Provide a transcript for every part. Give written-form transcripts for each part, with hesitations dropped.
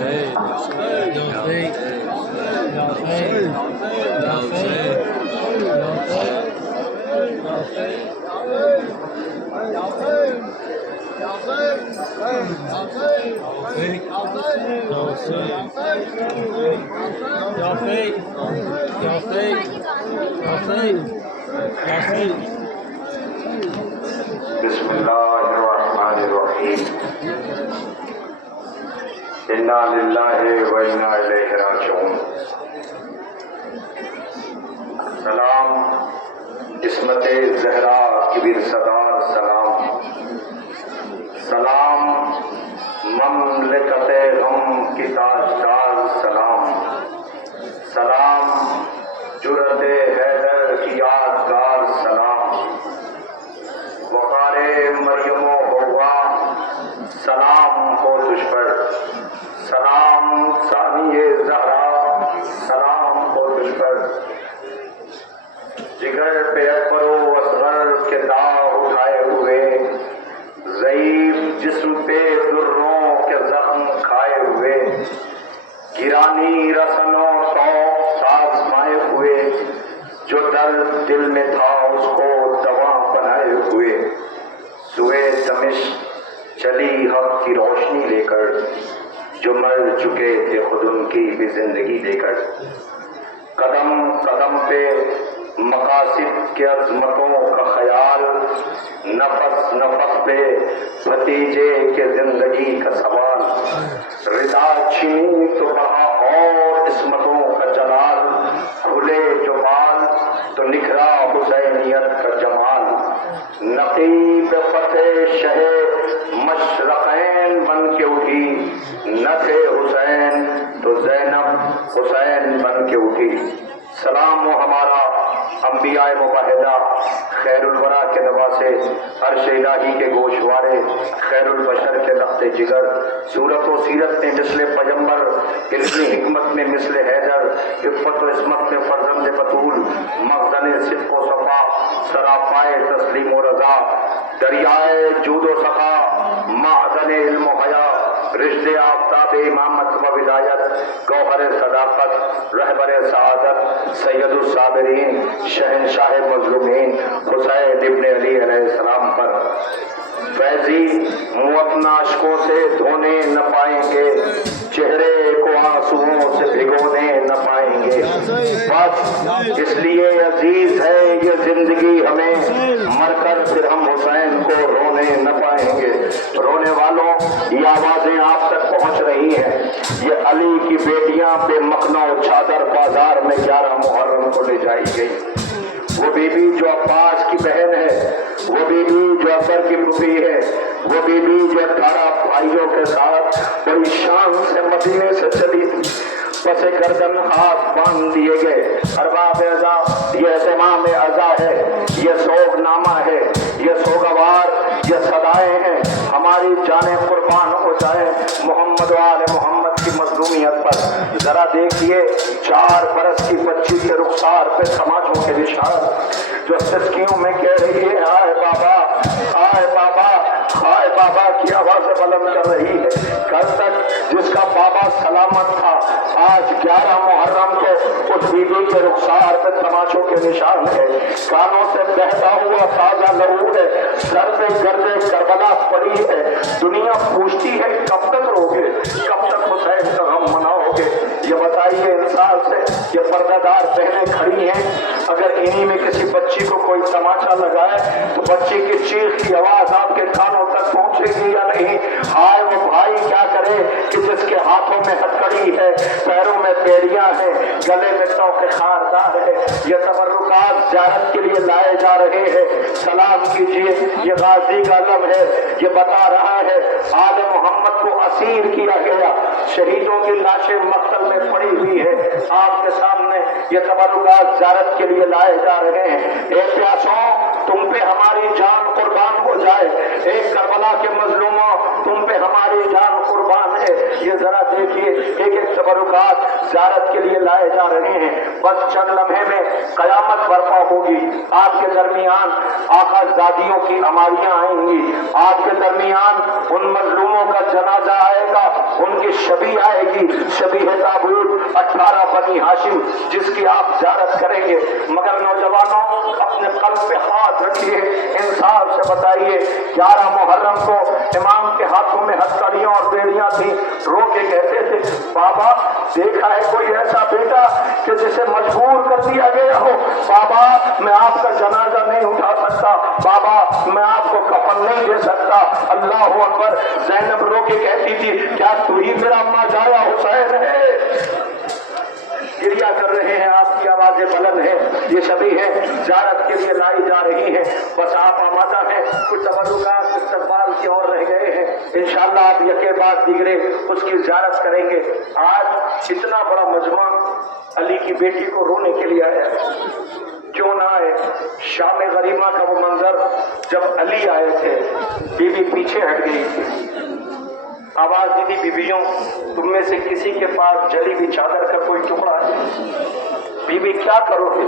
بسم اللہ الرحمن الرحیم انا للہ و انا الیہ راجعون. سلام عصمت زہرا کبیر صدار سلام، سلام مملکت غم کی تاجدار سلام، سلام جرأت حیدر کی یادگار سلام، وقار مریم و حوا سلام ہو تجھ پر، سلام ثانی زہرا سلام ہو تجھ پر. جگر پہ اکبر و اصغر کے داغ اٹھائے ہوئے، ضعیف جسم پہ دروں کے زخم کھائے ہوئے، گرانی رسنوں توق آزمائے ہوئے، جو درد دل میں تھا اس کو دوا بنائے ہوئے، سوئے دمشق چلی حق کی روشنی لے کر، جو مر چکے تھے خود ان کی بھی زندگی لے کر. قدم قدم پہ مقاصد کے عظمتوں کا خیال، نفس نفس پہ بھتیجے کے زندگی کا سوال، رضا چھینی تو بڑھا اور عصمتوں کا جلال، کھلے جو بال تو نکھرا حسینیت کا جمال، نقیب فتح شہ مشرقین بن کے اٹھی، نہ تھے حسین تو زینب حسین بن کے اٹھی. سلام و ہمارا انبیاء مباہدہ خیر الورا کے نواسے، عرش الہی کے گوشوارے، خیر البشر کے لخت جگر، صورت و سیرت میں مثل پیغمبر، علمی حکمت میں مثل حیدر، عفت و عصمت میں فرزند بطول، مخزن صدق و صفا، سراپائے تسلیم و رضا، دریائے جود و سخا، معدن علم و حیا، رشد آفتاب امامت و ولایت، گوہر صداقت، رہبر سعادت، سید الصابرین، شہنشاہ مظلومین، حسین ابن علی علیہ السلام پر. فیضی منہ اپنا اشکوں سے دھونے نہ پائیں گے، چہرے کو آنسوؤں سے بھگونے نہ پائیں گے، بس اس لیے عزیز ہے یہ زندگی ہمیں، مر کر پھر ہم حسین کو رونے نہ پائیں گے. رونے والوں یہ آوازیں آپ تک پہنچ رہی ہیں، یہ علی کی بیٹیاں بے مخنا و چادر بازار میں 11 محرم کو لے جائی گئی. وہ بی بی جو عباس کی بہن ہے، وہ بی بی جو اکبر کی پھوپھی ہے، وہ بی بی جو 18 بھائیوں کے ساتھ بڑی شان سے مدینے سے چلی تھی، پس گردن ہاتھ باندھ دیے گئے. ارباب اعضا یہ اہتمام اعضا ہے، یہ سوگ نامہ ہے، یہ سوگوار، یہ صدائیں ہیں. ہماری جانیں قربان ہو جائے محمد و آل محمد کی مظلومیت پر. ذرا دیکھیے 4 برس کی بچی کے رخسار پہ تماچوں کے نشان، جو سسکیوں میں کہہ رہی ہے آئے بابا، آئے بابا، آئے بابا کی آواز بلند کر رہی ہے. کل تک جس کا بابا سلامت تھا، آج 11 محرم کو اس بی بی کے رخسار پہ تماشوں کے نشان ہے. کانوں سے بہتا ہوا تازہ لہو ہے، سر پہ گرد کربلا پڑی ہے. دنیا پوچھتی ہے کب تک روگے، کب تک حسین کا غم مناؤ گے. یہ بتائیے انسان سے، یہ پردہ دار بہنیں کھڑی ہیں، اگر انہی میں کسی بچی کو کوئی تماشا لگائے تو بچی کی چیخ کی آواز آپ کے کانوں تک پہنچے گی یا نہیں؟ ہائے وہ بھائی کیا کرے کہ جس کے ہاتھوں میں ہتھکڑی ہے، پیروں میں بیڑیاں ہیں، گلے میں توق خاردار ہے. یہ تبرکات زیارت کے لیے لائے جا رہے ہیں. سلام کیجیے، یہ غازی کا علم ہے، یہ بتا رہا ہے آل محمد کو اسیر کیا گیا، شہیدوں کی لاشیں مقتل میں پڑی ہوئی ہے. آپ کے سامنے یہ تبرکات زیارت کے لیے لائے جا رہے ہیں. اے پیاسوں، تم پہ ہماری جان قربان ہو جائے. ایک کربلا کے مظلوموں، تم پہ ہماری جان قربان ہے. یہ ذرا دیکھیے ایک ایک تبرکات زیارت کے لیے لائے جا رہے ہیں. بس چند لمحے میں قیامت برپا ہوگی. آپ کے درمیان آقا زادیوں کی اماریاں آئیں گی. آپ کے درمیان ان مظلوموں کا جنازہ آئے گا. ان کی شبیہ آئے گی, شبیہ تابوت 18 بنی ہاشم, جس کی آپ زیارت کریں گے. مگر نوجوانوں, اپنے قلب پہ ہاتھ رکھیے, انصاف سے بتائیے. 11 محرم کو امام کے ہاتھوں میں ہتھکڑیاں اور بیڑیاں تھیں. رو کے کہتے تھے, بابا دیکھا ہے کوئی ایسا بیٹا کہ جسے مجبور کر دیا گیا ہو؟ بابا میں آپ کا جنازہ نہیں اٹھا سکتا. بابا میں آپ کو کفن نہیں دے سکتا. اللہ اکبر. زینب رو کے کہتی تھی, کیا تو ہی میرا ماں جایا حسین ہے؟ گریا کر رہے ہیں, آپ کی آوازیں بلند ہیں. یہ سبھی ہیں زیارت کے لیے لائی جا رہی ہیں. بس آپ آمادہ ہیں. کچھ تبرکات استقبال کی اور رہ گئے ہیں. انشاءاللہ آپ یکے بعد دیگرے اس کی زیارت کریں گے. آج اتنا بڑا مجمع علی کی بیٹی کو رونے کے لیے آیا. کیوں نہ آئے؟ شام غریبہ کا وہ منظر جب علی آئے تھے, بی بی پیچھے ہٹ گئی تھی. آواز دی تھی, بیویوں تم میں سے کسی کے پاس جلی ہوئی چادر کا کوئی ٹکڑا ہے؟ بی بی کیا کرو گے؟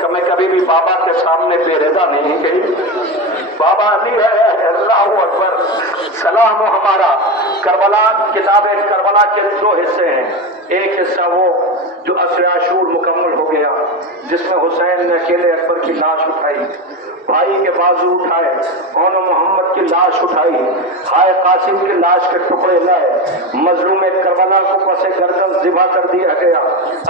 کہ میں کبھی بھی بابا کے سامنے بے رضا نہیں گئی. بابا علی ہے. اللہ اکبر. سلام ہو ہمارا. کربلا, کتاب کربلا کے 2 حصے ہیں. ایک حصہ وہ جو عصر عاشور مکمل ہو گیا, جس میں حسین نے اکیلے اکبر کی لاش اٹھائی, بھائی کے بازو اٹھائے, کون محمد کی لاش اٹھائی, ہائے قاسم کی لاش کے ٹکڑے لائے, مظلوم کربلا کو پس گردن ذبح کر دیا گیا.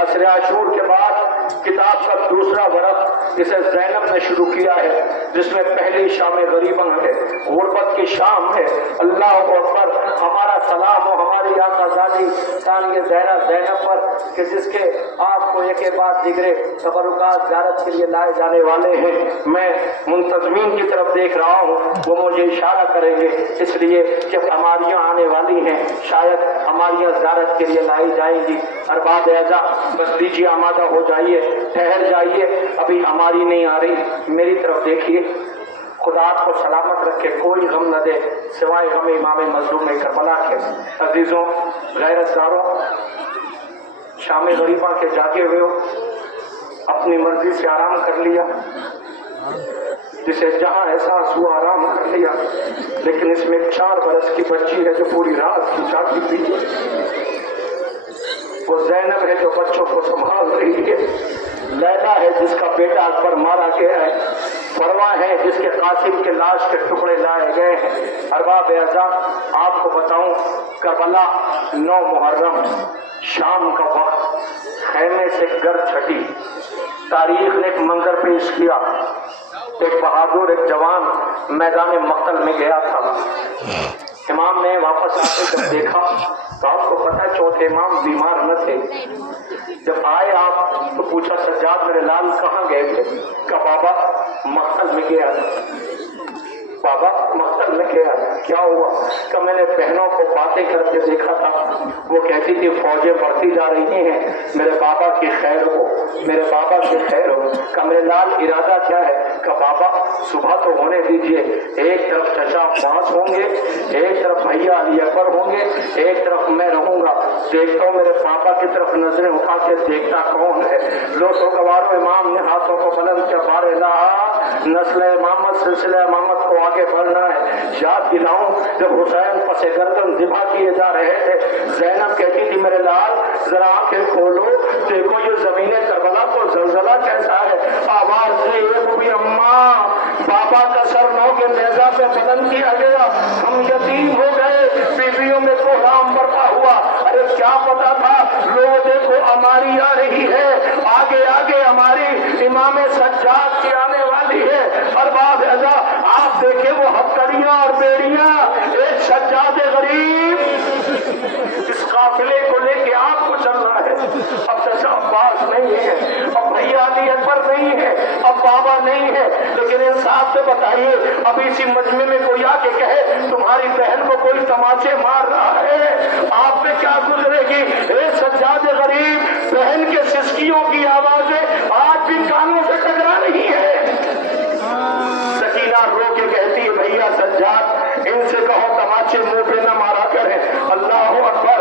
عصر عاشور کے بعد کتاب کا دوسرا ورق جسے زینب نے شروع کیا ہے, جس میں پہلی شام غریبہ ہے, غربت کی شام ہے. اللہ اکبر. ہمارا سلام ہو ہماری آقا زادی ثانیہ زینب پر کہ جس کے آپ کو ایک بعد دیگرے تبرکات زیارت کے لیے لائے جانے والے ہیں. میں منتظمین کی طرف دیکھ رہا ہوں, وہ مجھے اشارہ کریں گے, اس لیے کہ ہماریاں آنے والی ہیں, شاید ہماریاں زیارت کے لیے لائی جائیں گی. ارباب اعزا بس دیجیے, آمادہ ہو جائیے, ٹھہر جائیے, ابھی ہماری نہیں آ رہی. میری طرف دیکھیے. خدا آپ کو سلامت رکھے, کوئی غم نہ دے سوائے غم امام مظلوم کربلا کے. عزیزوں, غیرت داروں, شام غریبہ کے جاگے ہوئے ہو, اپنی مرضی سے آرام کر لیا, جسے جہاں احساس ہوا آرام کر لیا. لیکن اس میں 4 برس کی بچی ہے جو پوری رات کی جاگتی پی ہے. وہ زینب ہے جو بچوں کو سنبھال رہی ہے. لیلا ہے جس کا بیٹا اکبر مارا گیا ہے. فروا ہے جس کے قاسم کے لاش کے ٹکڑے لائے گئے ہیں. ارباب اعزا آپ کو بتاؤں, کربلا 9 محرم شام کا وقت, خیمے سے گرد چھٹی. تاریخ نے ایک منظر پیش کیا. ایک بہادر, ایک جوان میدان مقتل میں گیا تھا. امام نے واپس آ کے جب دیکھا تو آپ کو پتا ہے چوتھے امام بیمار نہ تھے. جب آئے آپ تو پوچھا, سجاد میرے لال کہاں گئے تھے؟ کہ بابا مقتل میں گیا. بابا مقتل میں گیا, کیا ہوا؟ کہ میں نے بہنوں کو باتیں کرتے دیکھا تھا, وہ کہتی تھی فوجیں بڑھتی جا رہی ہیں, میرے بابا کی خیر ہو, میرے بابا کی خیر ہو. کہ میرے لال ارادہ کیا ہے؟ کہ بابا صبح تو ہونے دیجئے, ایک طرف چچا عباس ہوں گے, ایک طرف بھیا علی اکبر ہوں گے, ایک طرف میں رہوں گا. دیکھتا ہوں میرے پاپا کی طرف نظریں اٹھا کے دیکھتا کون ہے. لوٹو گوارو امام نے ہاتھوں کو بلند کیا, بار الہ نسل امامت سلسلہ امامت کو آگے بڑھنا ہے. یاد دلاؤں جب حسین پس گردن ذبح کیے جا رہے تھے, زینب کہتی تھی میرے لال ذرا آنکھیں کھولو, دیکھو یہ زمین کربلا کو زلزلہ کیسا ہے. آواز سے ایک بھی اماں, بابا کا سر نو کے نیزہ پہ بلند کیا گیا, ہم یتیم ہو گئے, بیویوں میں کوہرام برپا ہوا. ارے کیا پتا تھا, لو دیکھو ہماری آ رہی ہے, آگے آگے ہماری امام سجاد کی آنے والی ہے. ارباب اعزا آپ دیکھیں وہ ہتھکڑیاں اور بیڑیاں, ایک سجاد غریب اس قافلے کو لے کے آپ کو چلنا ہے. اب چچا عباس نہیں ہے, اب بھیا علی اکبر نہیں ہے, اب بابا نہیں ہے, لیکن انصاف سے بتائیے ابھی اسی مجمع میں کوئی آ کے کہے تمہاری بہن کو کوئی تماچے مار رہا ہے, آپ پہ کیا گزرے گی؟ اے سجاد غریب, بہن کے سسکیوں کی آوازیں آج بھی کانوں سے ٹکرا رہی ہے. سکینہ رو کے کہتی ہے بھیا سجاد ان سے کہو تماچے منہ پہ نہ مارا کریں. اللہ اکبر.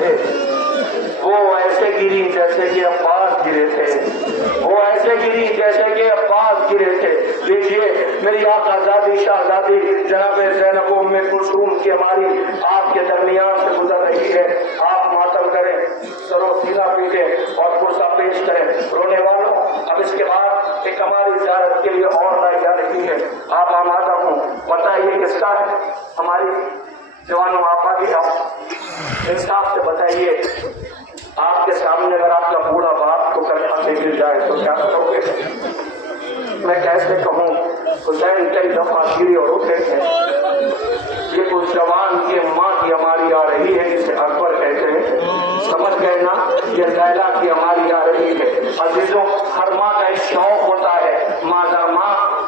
تھے وہ ایسے گری جیسے کہ عباس گرے تھے، وہ ایسے گری جیسے کہ عباس گرے تھے۔ دیکھیے میری آقازادی شہزادی جناب زینب ام کلثوم کی ہماری آپ کے درمیان سے گزر رہی ہے، آپ ماتم کریں، سرو سینہ پیٹے اور پرسہ پیش کریں۔ رونے والوں اب اس کے بعد ایک ہماری زیارت کے لیے اور لائی جا رہی ہے، آپ آمادہ ہوں۔ بتائیے کس کا ہے؟ ہماری جوانوں آپا کی آپ انصاف سے بتائیے، آپ کے سامنے اگر آپ کا بوڑھا باپ کو کرنا سے گر جائے تو کیا کرو گے؟ میں کیسے کہوں؟ حسین کئی دفعہ گرے اور اٹھے ہیں۔ یہ اس جوان کی ماں کی ہماری آ رہی ہے جسے اکبر کہتے ہیں، سمجھ گئے نا؟ یہ لیلا کی ہماری آ رہی ہے۔ عزیزوں ہر ماں کا ایک شوق ہوتا ہے، ماں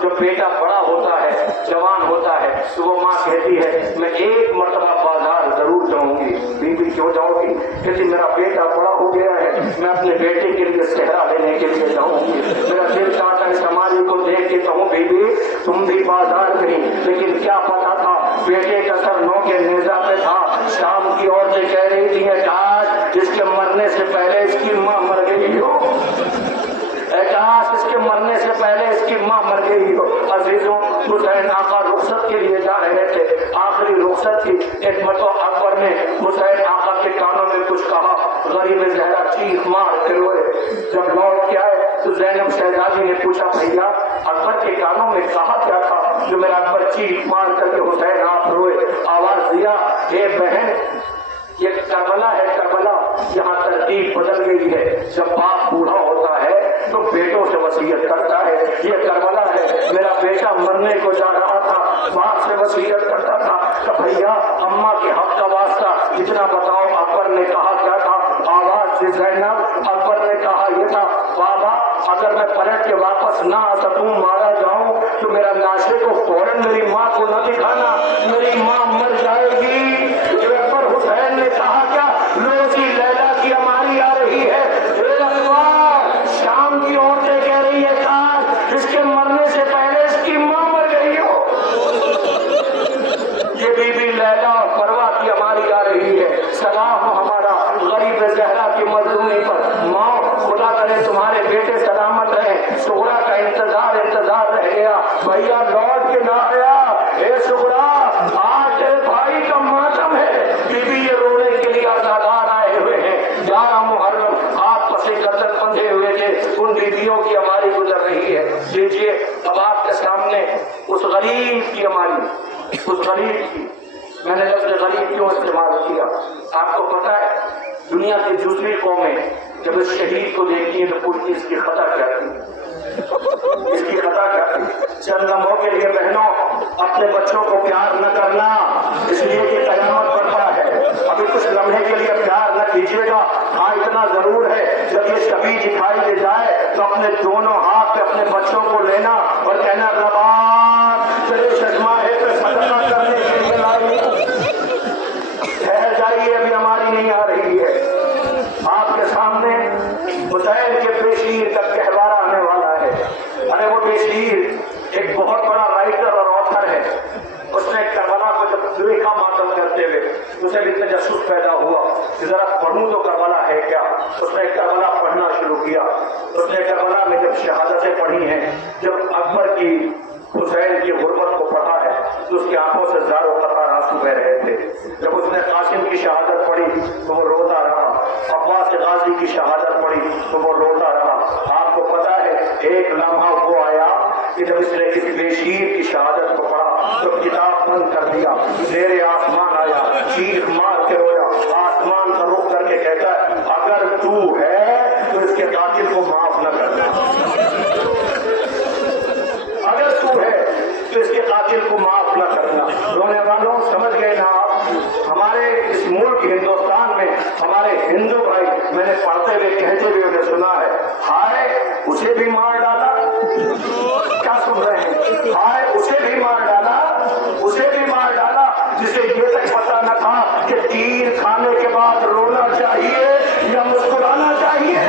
جو بیٹا بڑا ہوتا ہے، جوان ہوتا ہے تو وہ ماں کہتی ہے میں ایک مرتبہ بازار ضرور جاؤں گی۔ بیوی کیوں جاؤ گی؟ کہتی میرا بیٹا بڑا ہو گیا ہے، میں اپنے بیٹے کے لیے صحرا لینے کے لیے جاؤں گی۔ میرا دل چاہتا ہے سماجی کو دیکھ کے کہوں بیوی تم بھی بازار گئی، لیکن کیا پتا تھا بیٹے کا سر نو کے نیزہ پہ تھا۔ شام کی عورتیں کہہ رہی تھی کاش اس کے مرنے سے پہلے اس کی ماں مر گئی ہو، کاش اس کے مرنے سے پہلے اس کی ماں مر گئی ہو۔ عزیزوں حسین آقا رخصت کے لیے جا رہے تھے، آخری رخصت تھی۔ ایک مرتبہ اکبر نے حسین آقا کے کانوں میں کچھ کہا، غریب زہرا چیخ مار کے روئے۔ جب لوٹ کے آئے تو زینب شہزادی نے پوچھا بھیا اکبر کے کانوں میں کہا کیا تھا جو میرا اکبر چیخ مار کر کے حسین آپ روئے؟ آواز دیا اے بہن یہ کربلا ہے، کربلا یہاں ترتیب بدل گئی ہے، جب باپ بوڑھا ہوتا ہے تو بیٹوں سے وصیت کرتا ہے، یہ کربلا ہے، میرا بیٹا مرنے کو جا رہا تھا، باپ سے وصیت کرتا تھا کہ بھیا اماں کے حق کا واسطہ اتنا بتاؤ اکبر نے کہا کیا تھا؟ آواز سے زینب اکبر نے کہا یہ تھا بابا اگر میں پلٹ کے واپس نہ آ سکوں مارا جاؤں تو میرا لاشے کو فوراً میری ماں کو نہ دکھانا، میری ماں مر جائے گی۔ اکبر حسین نے کہا کیا روزی لیلا کی ہماری آ رہی ہے، شام کی عورتیں کہہ رہی ہے کاش اس کے مرنے سے پہلے اس کی ماں مر گئی ہو۔ یہ بی بی لیلا اور پروا کی ہماری آ رہی ہے، سلام ہو ہمارا غریب زہرا کی مظلومی پر۔ ماں خدا کرے تمہارے بیٹے سلامت رہے، سغرا کا انتظار رہ گیا، بھیا لوٹ کے نہ آیا۔ اے سغرا آج تیرے بھائی کا ماتم ہے، بی بی یہ رونے کے لیے عزادار آئے ہوئے ہیں۔ 11 محرم آپ پسے گردن بندھے ہوئے تھے، ان بیویوں کی ہماری گزر رہی ہے۔ دیجیے اب آپ کے سامنے اس غریب کی ہماری، اس غریب کی، میں نے لفظ غریب کیوں استعمال کیا؟ آپ کو پتا ہے دنیا کی دوسری قومیں جب اس شہید کو دیکھتی ہیں تو پوچھتی اس کی خطا کیا تھی، اس کی خطا کیا تھی؟ چند لمحوں کے لیے بہنوں اپنے بچوں کو پیار نہ کرنا، اس لیے کہ قیامت برپا ہے۔ ابھی کچھ لمحے کے لیے پیار نہ کیجیے گا، ہاں اتنا ضرور ہے جب یہ شبی دکھائی دے جائے تو اپنے دونوں ہاتھ پہ اپنے بچوں کو لینا اور کہنا رباب تیرے شجماہے پہ صدقہ کرنے کے لیے لائی، ٹھہر جائیے ابھی ہماری نہیں آ رہی ہے۔ آپ کے سامنے حسین کے بشیر کا کہوارہ آنے والا ہے۔ ارے وہ بشیر ایک بہت بڑا رائٹر اور آتھر ہے، اس نے کربلا کو جب دیکھا ماتم کرتے ہوئے اسے بھی تجسس پیدا ہوا کہ ذرا پڑھوں تو کربلا ہے کیا۔ اس نے کربلا پڑھنا شروع کیا، اس نے کربلا میں جب شہادتیں پڑھی ہیں، جب اکبر کی حسین کی غربت کو پڑھا ہے تو اس کی آنکھوں سے زاروں قطار آنسو بہ رہے تھے۔ جب اس نے قاسم کی شہادت پڑھی تو وہ روتا رہا، عباس غازی کی شہادت پڑھی تو وہ روتا رہا۔ آپ کو پتا ہے ایک لمحہ وہ آیا کہ جب اس نے اس بشیر کی شہادت کو پڑھا تو کتاب بند کر دیا، زیر آسمان آیا، چیخ مار کے رویا، آسمان کا رخ کر کے کہتا ہے اگر تو ہے تو اس کے قاتل کو معاف نہ کرنا، اگر تو ہے تو اس کے قاتل کو معاف نہ کرنا۔ رونے والوں سمجھ گئے نا آپ؟ ہمارے اس ملک ہندوستان میں ہمارے ہندو بھائی میں نے پڑھتے ہوئے کہتے ہوئے انہیں سنا ہے ہائے اسے بھی مار ڈالا، کیا سن رہے ہیں؟ ہائے اسے بھی مار ڈالا، اسے بھی مار ڈالا جسے یہ تک پتا نہ تھا کہ تیر کھانے کے بعد رونا چاہیے یا مسکرانا چاہیے۔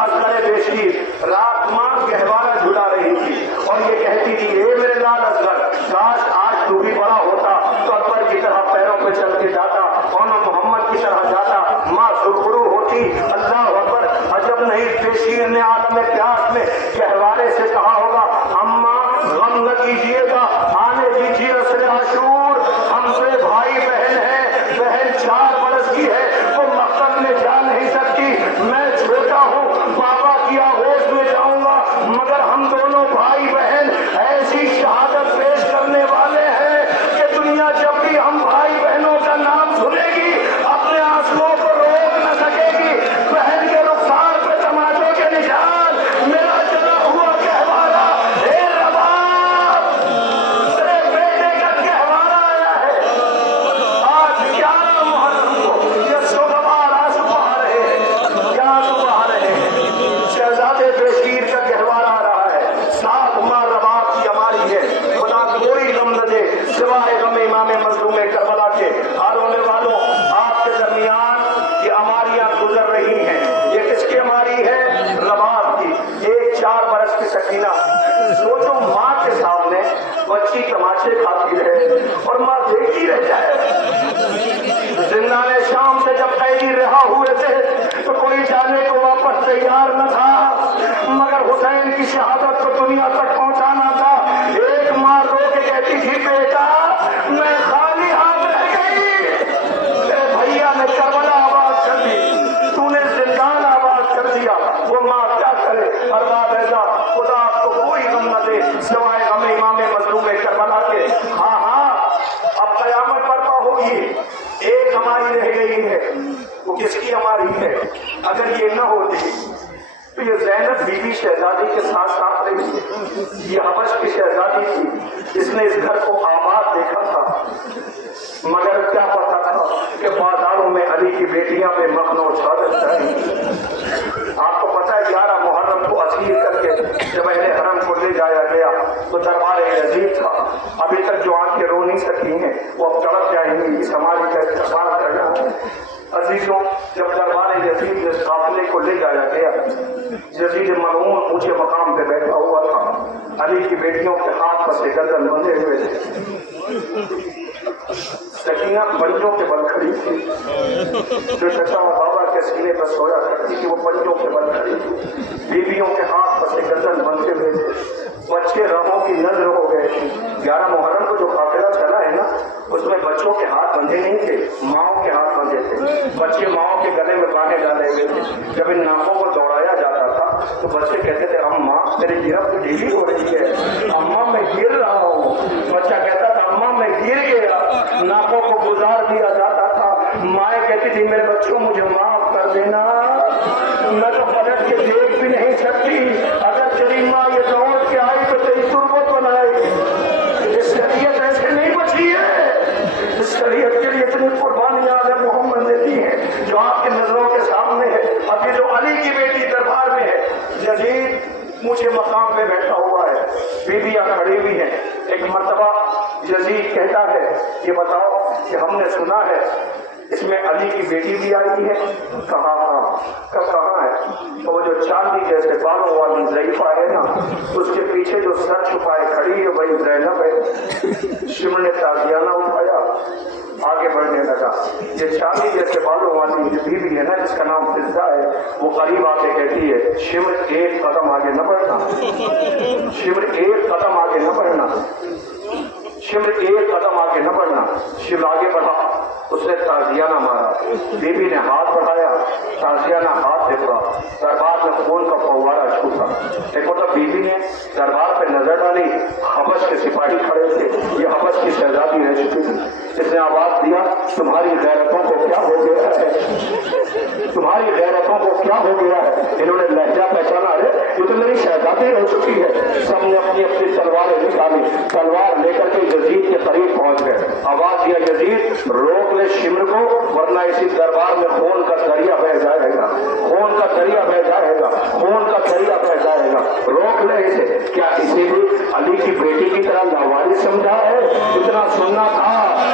اصغر بشیر رات ماں گہوارہ جھلا رہی تھی اور یہ کہتی تھی اے میرے لال اصغر کاش آج تو بھی بڑا ہوتا تو اکبر کی طرح پیروں پہ چل کے جاتا اور میں محمد کی طرح جاتا، ماں سرخرو ہوتی، اللہ اکبر، عجب نہیں بشیر نے عالم پیاس میں گہوارے سے کہا ہوگا اماں غم نہ کیجیے گا، آنے دیجیے عصر عاشور، ہم سے بھائی بہن ہیں، بہن 4 برس کی ہے، وہ مقصد میں جا نہیں سکتی، میں چھوٹا ہوں، بابا کی آغوش میں جاؤں گا، مگر ہم دونوں بھائی بہن ایسی شہادت پیش کرنے والے ہیں کہ دنیا جب بھی ہم بھائی بہنوں کا نام سنے گی اپنے آنسوؤں کو روک نہ سکے گی، بہن کے رخسار پہ تماچوں کے نشان، میرا چلا ہوا گہوارہ، اے رباب تیرے بیٹے کا گہوارہ آیا ہے، آج 11 محرم کو یہ سوگوار آنسو بہا رہے ہیں، کیا آنسو بہا رہے ہیں، شہزادے بشیر کا گہوارہ آ رہا ہے، 7 ماہ رباب کی ہماری ہے، خدا کوئی غم نہ دے سوائے غم امام مظلوم کربلا کے، اور ہونے والوں آپ کے درمیان یہ ہماریاں گزر رہی ہیں، یہ کس کی ہماری ہے؟ رباب کی، ایک 4 برس کی سکینہ، سوچو ماں کے سامنے بچی تماچے کھاتی رہے اور ماں دیکھتی رہ جائے۔ زندان شام سے جب قیدی رہا ہوئے تھے تو کوئی جانے کو واپس تیار نہ تھا، مگر حسین کی شہادت کو دنیا تک پہنچانا تھا، ایک ماں رو کے کہتی تھی بیٹا میں خالی ہاتھ رہ گئی، تیرے بھیا نے کربلا آباد کر دی، تو نے زندان آباد کر دیا، وہ ماں کیا کرے، ارباب ایسا خدا آپ کو کوئی غم نہ دے سوائے غم امام مظلوم کربلا کے۔ ہاں ہاں اب قیامت برپا ہوگی، ایک ہماری رہ گئی ہے، وہ کس کی ہماری ہے؟ اگر یہ نہ ہوتی تو یہ زینب بی بی شہزادی کے ساتھ ساتھ رہی ہے، یہ حبش کی شہزادی تھی، اس نے اس گھر کو آباد دیکھا تھا، مگر کیا پتا تھا کہ بازاروں میں علی کی بیٹیاں بے مخنو چھاگت چاہیے۔ آپ کو پتا ہے 11 محرم کو اسیر کر کے جب اہل حرم کو لے جایا گیا تو دربار یزید تھا، ابھی تک جو آنکھیں رو نہیں سکی ہیں وہ اب تڑپ جائیں گی، اس ہماری کا استقبال کرنا ہے۔ عزیزوں جب دربار یزید اس قافلے کو لے جایا گیا، یزید ملعون اونچے مقام پہ بیٹھا ہوا تھا، علی کی بیٹیوں کے ہاتھ پسے گردن بندھے ہوئے تھے، سکینہ پنجوں کے بل کھڑی تھی، جو چچا و بابا کے سینے پر سویا کرتی تھی وہ پنجوں کے بل کھڑی تھی، بیویوں کے ہاتھ پسے گردن بندھے ہوئے تھے، بچے رہوں کی نظر ہو گئے۔ 11 محرم کو جو قافلہ چلا ہے نا اس میں بچوں کے ہاتھ بندھے نہیں تھے، ماؤں کے ہاتھ بندھے تھے، بچے ماؤں کے گلے میں باندھے ڈالے ہوئے تھے، جب ان ناکوں کو دوڑایا جاتا تھا تو بچے کہتے تھے اماں میری گرفت ڈھیلی ہو رہی ہے، اماں میں گر رہا ہوں، بچہ کہتا تھا اماں میں گر گیا، ناکوں کو گزار دیا جاتا تھا، مائیں کہتی تھی میرے بچوں مجھے معاف کر دینا، میں تو پلٹ کے دیکھ بھی نہیں سکتی، اگر تیری ماں یہ دوڑ کے آئی تو تیری تربت بنائے، اس شریعت ایسے نہیں بچی ہے، اس شریعت کے لیے اتنی قربانیاں اگر محمد نے دی ہیں جو آپ کی نظروں کے سامنے ہے۔ اب یہ جو علی کی بیٹی دربار میں ہے، یزید اونچے مقام پہ بیٹھا ہوا ہے، بیویاں کھڑی ہوئی ہیں، ایک مرتبہ یزید کہتا ہے یہ بتاؤ کہ ہم نے سنا ہے اس میں علی کی بیٹی بھی آئی ہے، کہاں کہاں ہے؟ تو وہ جو چاندی جیسے بالوں والی ضعیفہ ہے نا اس کے پیچھے جو سر چھپائے کھڑی ہے وہی زینب ہے۔ شمر نے تازیانہ اٹھایا، آگے بڑھنے لگا، یہ چاندی جیسے بالوں والی جو بیوی ہے نا جس کا نام فضہ ہے وہ قریب آ کے کہتی ہے شمر ایک قدم آگے نہ بڑھنا، شمر ایک قدم آگے نہ بڑھنا، شمر ایک قدم آگے نہ بڑھنا۔ شمر آگے بڑھا، اس نے تازیانہ مارا، بیوی نے ہاتھ بڑھایا، تازیانہ ہاتھ سے پڑا، دربار میں خون کا فوارہ چھوٹا۔ دیکھو تو بیوی نے دربار پہ نظر ڈالی، حبش کے سپاہی کھڑے تھے، یہ حبش کی شہزادی رہ چکی تھی، اس نے آواز دیا تمہاری غیرتوں کو کیا ہو گیا ہے، تمہاری غیرتوں کو کیا ہو گیا ہے؟ انہوں نے لہجہ پہچانا، ارے یہ تو میری شہزادی رہ چکی ہے، سب نے اپنی اپنی تلواریں نکالی، تلوار لے کر کے یزید کے قریب پہنچ گئے، آواز دیا یزید روک لے شمر کو ورنہ اسی دربار میں خون کا دریا بہ جائے گا، خون کا دریا بہ جائے گا، خون کا دریا بہ جائے گا، روک لے اسے۔ کیا اسی بھی علی کی بیٹی کی طرح لاواری سمجھا ہے؟ اتنا سننا تھا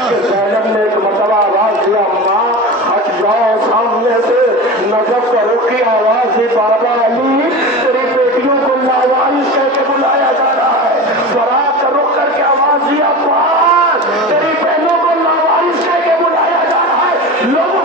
کہ زینب نے ایک مرتبہ آواز دیا ماں ہٹ جاؤ سامنے سے، نجف کرو کی آواز دی بابا علی تیری بیٹیوں کو لاوارث کہہ کے بلایا جا رہا ہے، برات کا رخ کر کے آواز دیا پاس تیری بہنوں کو لاوارث کہہ کے بلایا جا رہا ہے، لوگوں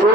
2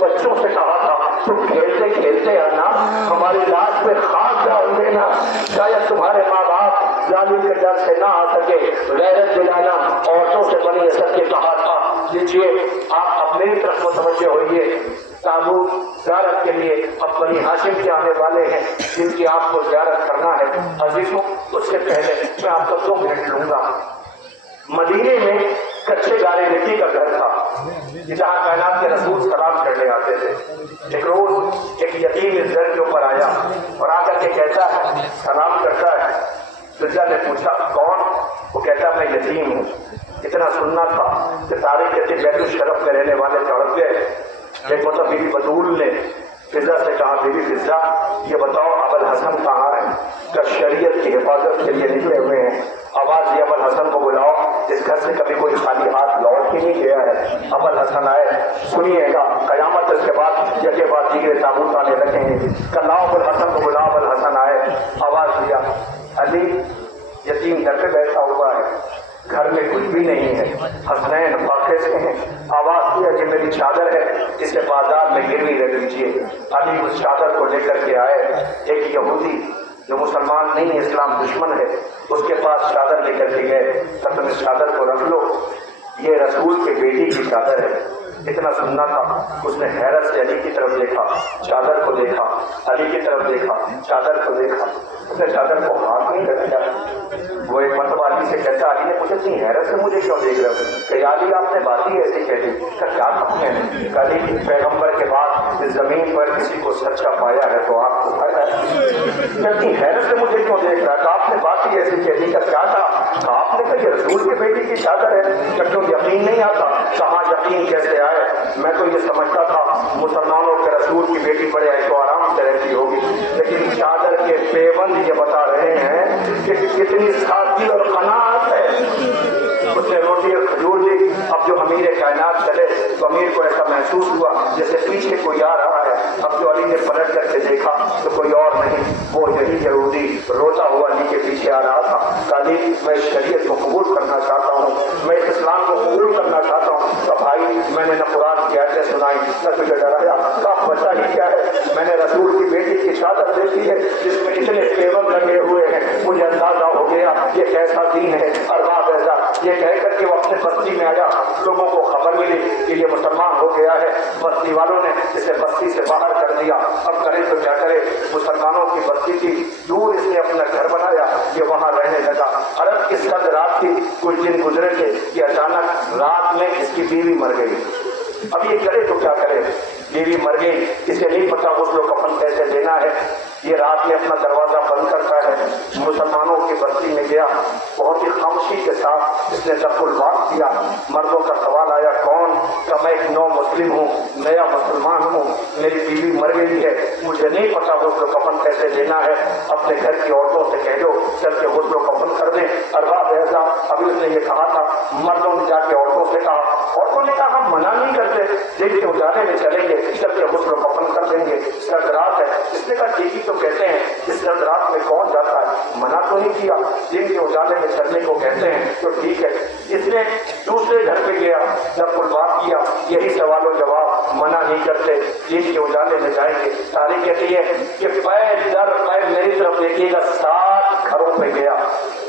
بچوں سے کہا تھا تم کھیلتے کھیلتے آنا ہماری لاش پہ خاک ڈال دینا، شاید تمہارے ماں باپ ظالم کے ڈر سے نہ آ سکے، غیرت دلانا عورتوں سے بنی اسد کے کہا تھا لیجیے آپ اپنی طرف متوجہ ہوئیے، تابوت زیارت کے لیے اب بنی ہاشم کے آنے والے ہیں جن کی آپ کو زیارت کرنا ہے۔ عزیزوں اس سے پہلے میں آپ کو 2 منٹ لوں گا۔ مدینے میں کچے گارے مٹی کا گھر تھا جہاں کائنات کے رسول سلام کرنے آتے تھے۔ ایک روز ایک یتیم اس گھر کے اوپر آیا اور آ کر کے کہتا ہے، سلام کرتا ہے۔ سجدہ نے پوچھا کون؟ وہ کہتا میں یتیم ہوں۔ اتنا سننا تھا کہ تاریخ کے بیت الشرف میں رہنے والے تڑپ گئے۔ ایک مطلب بی بی بطول نے فضا سے کہا بی بی فضا یہ بتاؤ ابوالحسن کہاں ہے؟ کہ شریعت کی حفاظت کے لیے نکلے ہوئے ہیں۔ آواز یہ ابوالحسن کو بلاؤ، اس گھر سے کبھی کوئی خالی ہاتھ لوٹ ہی نہیں گیا ہے۔ ابوالحسن آئے، سنیے گا قیامت اس کے بعد یکے بعد دیگرے تابوت آنے لگیں گے۔ کہ لاؤ ابوالحسن کو بلاؤ۔ ابوالحسن آئے، آواز دیا علی یتیم گھر پہ بیٹھا ہوا ہے، گھر میں کچھ بھی نہیں ہے، حسنین فاقے سے ہیں۔ آواز دیا کہ میری چادر ہے اسے بازار میں گروی رکھ لیجیے۔ علی اس چادر کو لے کر کے آئے۔ ایک یہودی جو مسلمان نہیں اسلام دشمن ہے اس کے پاس چادر لے کر کے گئے کہ تم اس چادر کو رکھ لو، یہ رسول کے بیٹی کی چادر ہے۔ اتنا سننا تھا اس نے حیرت سے علی کی طرف دیکھا، چادر کو دیکھا، علی کی طرف دیکھا، چادر کو دیکھا، اس نے چادر کو ہاتھ نہیں لگایا۔ وہ ایک مرتبہ علی سے کہتا علی نے پوچھا اتنی حیرت سے مجھے کیوں دیکھ رہے ہو؟ کہ علی آپ نے بات ہی ایسی کہہ دی کہ کیا کہوں میں؟ کہ علی پیغمبر کے بعد اس زمین پر کسی کو سچا پایا ہے تو آپ کو پایا ہے، اتنی حیرت سے مجھے کیوں دیکھ رہا ہے؟ کہ آپ نے بات ہی ایسی کہہ دی کہ کیا تھا؟ آپ نے کہا یہ رسول کے بیٹی کی چادر ہے، کہ کیوں یقین نہیں آتا؟ کہاں یقین کیسے آئے؟ میں تو یہ سمجھتا تھا مسلمانوں کے رسول کی بیٹی بڑے عیش و آرام سے رہتی ہوگی، لیکن چادر کے پیوند یہ بتا رہے ہیں کہ کتنی سادگی اور قناعت ہے۔ اس نے روٹی اور کھجور دی۔ اب جو امیر کائنات چلے تو امیر کو ایسا محسوس ہوا جیسے پیچھے کوئی آ رہا ہے۔ اب جو علی نے پلٹ کر کے دیکھا تو کوئی اور نہیں، وہ یہی یہودی روتا ہوا علی کے پیچھے آ رہا تھا۔ علی میں شریعت کو قبول کرنا چاہتا ہوں، میں اسلام کو قبول کرنا چاہتا ہوں۔ تو بھائی میں نے نہ قرآن کی آیتیں سنائی نہ تجھے ڈرایا، آپ بچہ ہی کیا ہے؟ میں نے رسول کی بیٹی کی چادر دیکھی ہے جس میں اتنے پیوند لگے ہوئے ہیں، مجھے اندازہ ہو گیا یہ کیسا دین ہے۔ ارباب ایسا یہ کہہ کر کے وہ اپنے بستی میں آیا، لوگوں کو خبر ملی کہ یہ مسلمان ہو گیا ہے۔ بستی والوں نے اسے بستی سے باہر کر دیا۔ اب کرے تو کیا کرے؟ مسلمانوں کی بستی تھی، دور اس نے اپنا گھر بنایا، یہ وہاں رہنے لگا۔ عرب کی سرد رات تھی، کچھ دن گزرے تھے کہ اچانک رات میں اس کی بیوی مر گئی۔ اب یہ کرے تو کیا کرے؟ بیوی مر گئی، اسے نہیں پتا غسل و کفن کیسے دینا ہے۔ یہ رات میں اپنا دروازہ بند کرتا ہے، مسلمانوں کی بستی میں گیا، بہت ہی خاموشی کے ساتھ اس نے دخل الباب کیا۔ مردوں کا سوال آیا کون؟ کہ میں ایک نو مسلم ہوں، نیا مسلمان ہوں، میری بیوی مر گئی ہے، مجھے نہیں پتا غسل و کفن کیسے دینا ہے، اپنے گھر کی عورتوں سے کہہ دو چل کے غسل و کفن کر دیں۔ ارباب ایسا ابھی اس نے یہ کہا تھا، مردوں نے جا کے عورتوں سے کہا، عورتوں نے کہا ہم منع نہیں کرتے، دن کے اجالے میں چلیں گے، چل کے غسل و کفن کر دیں گے، سرد رات ہے۔ اس نے کہا ٹھیک ہی تو کہتے ہیں، اس سرد رات میں کون جاتا ہے؟ منع تو نہیں کیا، دن کے اجالے میں چلنے کو کہتے ہیں تو ٹھیک ہے۔ اس نے دوسرے گھر پہ گیا، جب بات کیا، یہی سوال و جواب، منع نہیں کرتے، دن کے اجالے میں جائیں گے۔ تاریخ کہتی ہے کہ پیر در پیر میری طرف دیکھیے گا، 7 گھروں پہ گیا،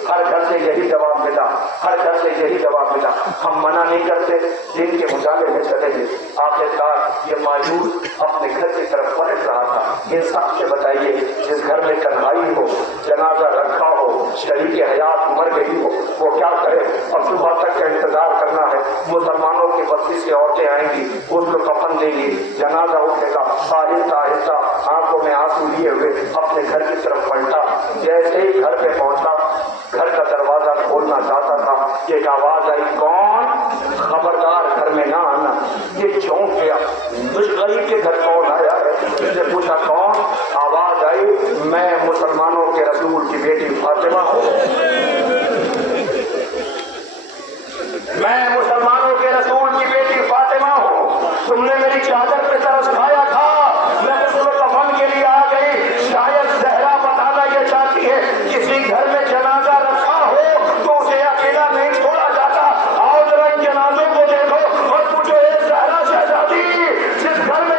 ہر گھر سے یہی جواب ملا، ہر گھر سے یہی جواب ملا، ہم منع نہیں کرتے، دن کے اجالے میں چلیں گے۔ آخرکار یہ مایوس اپنے گھر کی طرف پلٹ رہا تھا۔ انصاف سے بتائیے، جس گھر میں تنہائی ہو، جنازہ رکھا ہو، شریک حیات مر گئی ہو، وہ کیا کرے؟ اور صبح تک کا انتظار کرنا ہے، مسلمانوں کی بستی سے عورتیں آئیں گی، غسل و کفن دیں گی، جنازہ اٹھے گا، آہستہ آہستہ آنکھوں میں آنسو لیے ہوئے اپنے گھر کی طرف پلٹا۔ جیسے ہی گھر پہ پہنچا، گھر کا دروازہ کھولنا چاہتا تھا کہ ایک آواز آئی، کون؟ خبردار گھر میں نہ آنا۔ یہ چونک گیا، اس غریب کے گھر کون آیا ہے؟ اس نے پوچھا کون؟ آواز آئی، میں مسلمانوں کے رسول کی بیٹی فاطمہ ہوں، میں مسلمانوں کے رسول کی بیٹی فاطمہ ہوں، تم نے میری چادر پہ ترس کھایا تھا، میں غسل و کفن کے لیے آ گئی۔ شاید زہرا بتانا یہ چاہتی ہے کسی گھر میں جنازہ رکھا ہو تو اسے اکیلا نہیں چھوڑا جاتا، آؤ ذرا ان جنازوں کو دیکھو اور پوچھو اے زہرا شہزادی، جس گھر میں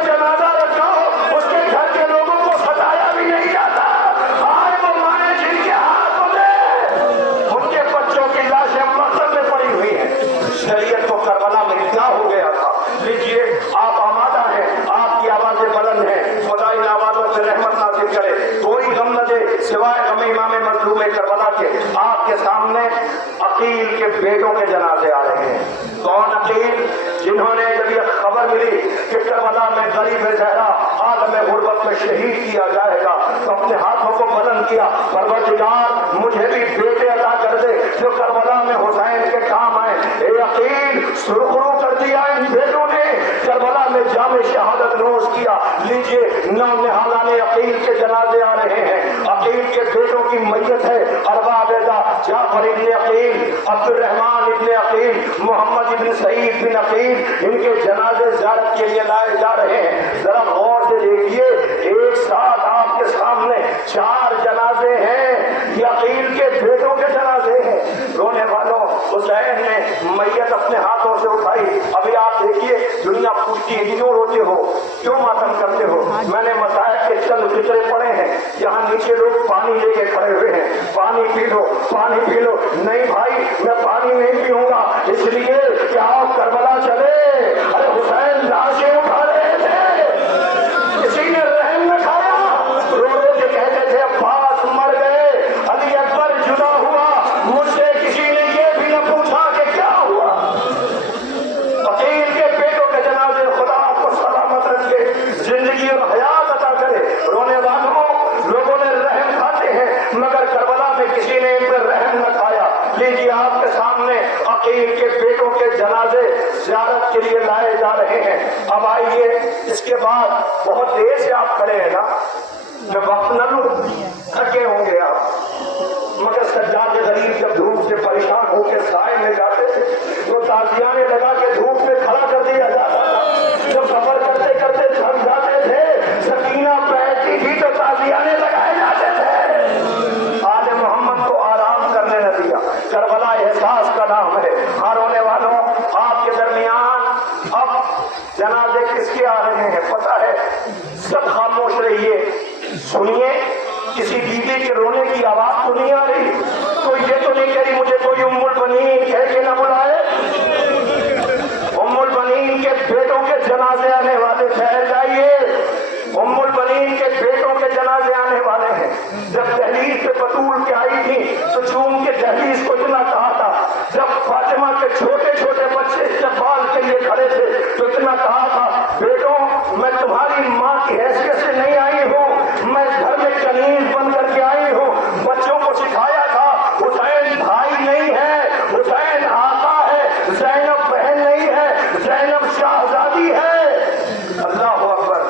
غزوہ کربلا کے آپ کے سامنے عقیل کے بیٹوں کے جنازے آ رہے ہیں. کون عقیل؟ جنہوں نے جب یہ خبر ملی کہ کربلا میں غریب زہرا عالم غربت میں شہید کیا جائے گا تو اپنے ہاتھوں کو بلند کیا، پروردگار مجھے بھی بیٹے عطا کر دے جو کربلا میں حسین کے کام آئے. اے عقیل، سرخرو کر دیا ان بیٹوں نے، کربلا میں جام شہادت نوش کیا. لیجئے نو نہالان عقیل کے جنازے آ رہے ہیں. عقیل کے بیٹوں کی میت ہے اربع بیدا، جعفر ابن عقیل، عبد الرحمن ابن عقیل، محمد ابن سعید بن عقیل. ان کے جنازے زیارت کے لیے لائے جا رہے ہیں. ذرا غور سے دیکھیے، ایک ساتھ آپ کے سامنے 4 جنازے ہیں. یہ عقیل کے بیٹوں کے جنازے ہیں. رونے والوں، حسین نے میت اپنے ہاتھوں سے اٹھائی. ابھی آپ دیکھیے دنیا پوچھتی ہے کیوں روتے ہو، کیوں ماتم کرتے ہو. میں نے مصائب کے چند فکرے پڑے ہیں. یہاں نیچے لوگ پانی لے کے کھڑے ہوئے ہیں، پانی پی لو، پانی پی لو. نہیں بھائی، میں پانی نہیں پیوں گا، اس لیے کہ آپ کربلا چلے. ارے حسین لاشیں اٹھا رہے تھے، کسی نے رحم نہ کھایا. رو رو کے کہتے تھے عباس مر گئے، علی اکبر جدا ہوا، مجھ سے کسی نے یہ بھی نہ پوچھا کہ کیا ہوا. عقیل کے بیٹوں کے جنازے خدا آپ کو سلامت رکھے، زندگی اور حیات عطا کرے. رونے والوں، لوگوں نے رحم کھاتے ہیں مگر کربلا میں کسی نے ان پر رحم نہ کھایا. لیجیے آپ کے سامنے عقیل کے بیٹوں کے جنازے زیارت کے لیے لائے جا رہے ہیں. اب آئیے، اس کے بعد بہت دیر سے آپ کھڑے ہیں نا، میں وقت نہ لوں، تھکے ہوں گے آپ. مگر سجاد غریب جب دھوپ سے پریشان ہو کے سائے میں جاتے تھے تو تازیانے لگا کے دھوپ میں کھڑا کر دیا جاتا تھا. جب سفر کرتے کرتے تھک جاتے تھے، سکینہ بیٹھتی تھی تو تازیانے لگائے جاتے تھے. آل محمد کو آرام کرنے نہ دیا. کربلا احساس کا نام ہے. ہاں رونے والوں، آپ کے درمیان اب جنازے کس کے آ رہے ہیں پتہ ہے؟ سب خاموش رہیے، سنیے. کسی بیوی کے رونے کی آواز تو نہیں آ رہی؟ کوئی یہ تو نہیں کہہ رہی مجھے کوئی ام البنین کہہ کے نہ بلائے؟ ام البنین کے بیٹوں کے جنازے آنے والے، ٹھہر جائیے. ام البنین کے بیٹوں کے جنازے آنے والے ہیں. جب دہلیز پہ بطول کے آئی تھی تو چوم کے دہلیز کو اتنا کہا تھا. جب فاطمہ کے چھوٹے چھوٹے بچے استقبال کے لیے کھڑے تھے تو اتنا کہا تھا، بیٹوں میں تمہاری ماں کی حیثیت سے نہیں آئی ہوں، میں اس گھر میں کنیز بن کر کے آئی ہوں. بچوں کو سکھایا تھا حسین بھائی نہیں ہے، حسین آقا ہے، زینب بہن نہیں ہے، زینب شہزادی ہے. اللہ اکبر.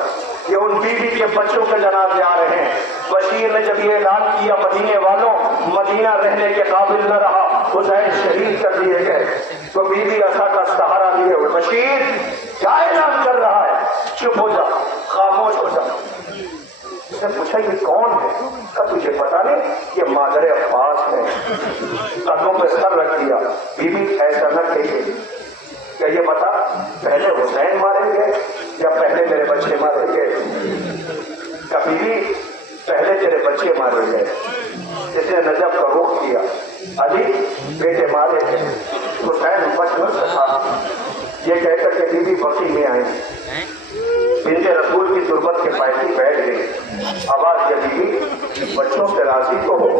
یہ ان بیوی کے بچوں کے جنازے آ رہے ہیں. بشیر نے جب یہ اعلان کیا مدینے والوں مدینہ رہنے کے قابل نہ رہا، حسین شہید کر دیے گئے، تو بیوی عصا کا سہارا لیے ہوئے، بشیر کیا اعلان کر رہا ہے؟ چپ ہو جا، خاموش ہو جا. اس نے پوچھا یہ کون ہے؟ کہا تجھے پتا نہیں یہ مادر عباس ہے. قدموں پہ سر رکھ دیا. بیوی ایسا نہ کہیے، کیا یہ بتا پہلے حسین مارے گئے یا پہلے میرے بچے مارے گئے؟ کبھی پہلے تیرے بچے مارے گئے. اس نے نجف کا رخ کیا، علی بیٹے مارے گئے، حسین بچ نہ سکا. یہ کہہ کر کے بیوی بقی میں آئی، بنت رسول کی تربت کے پائسی بیٹھ گئی. آواز یہ بیوی بچوں سے راضی تو ہو.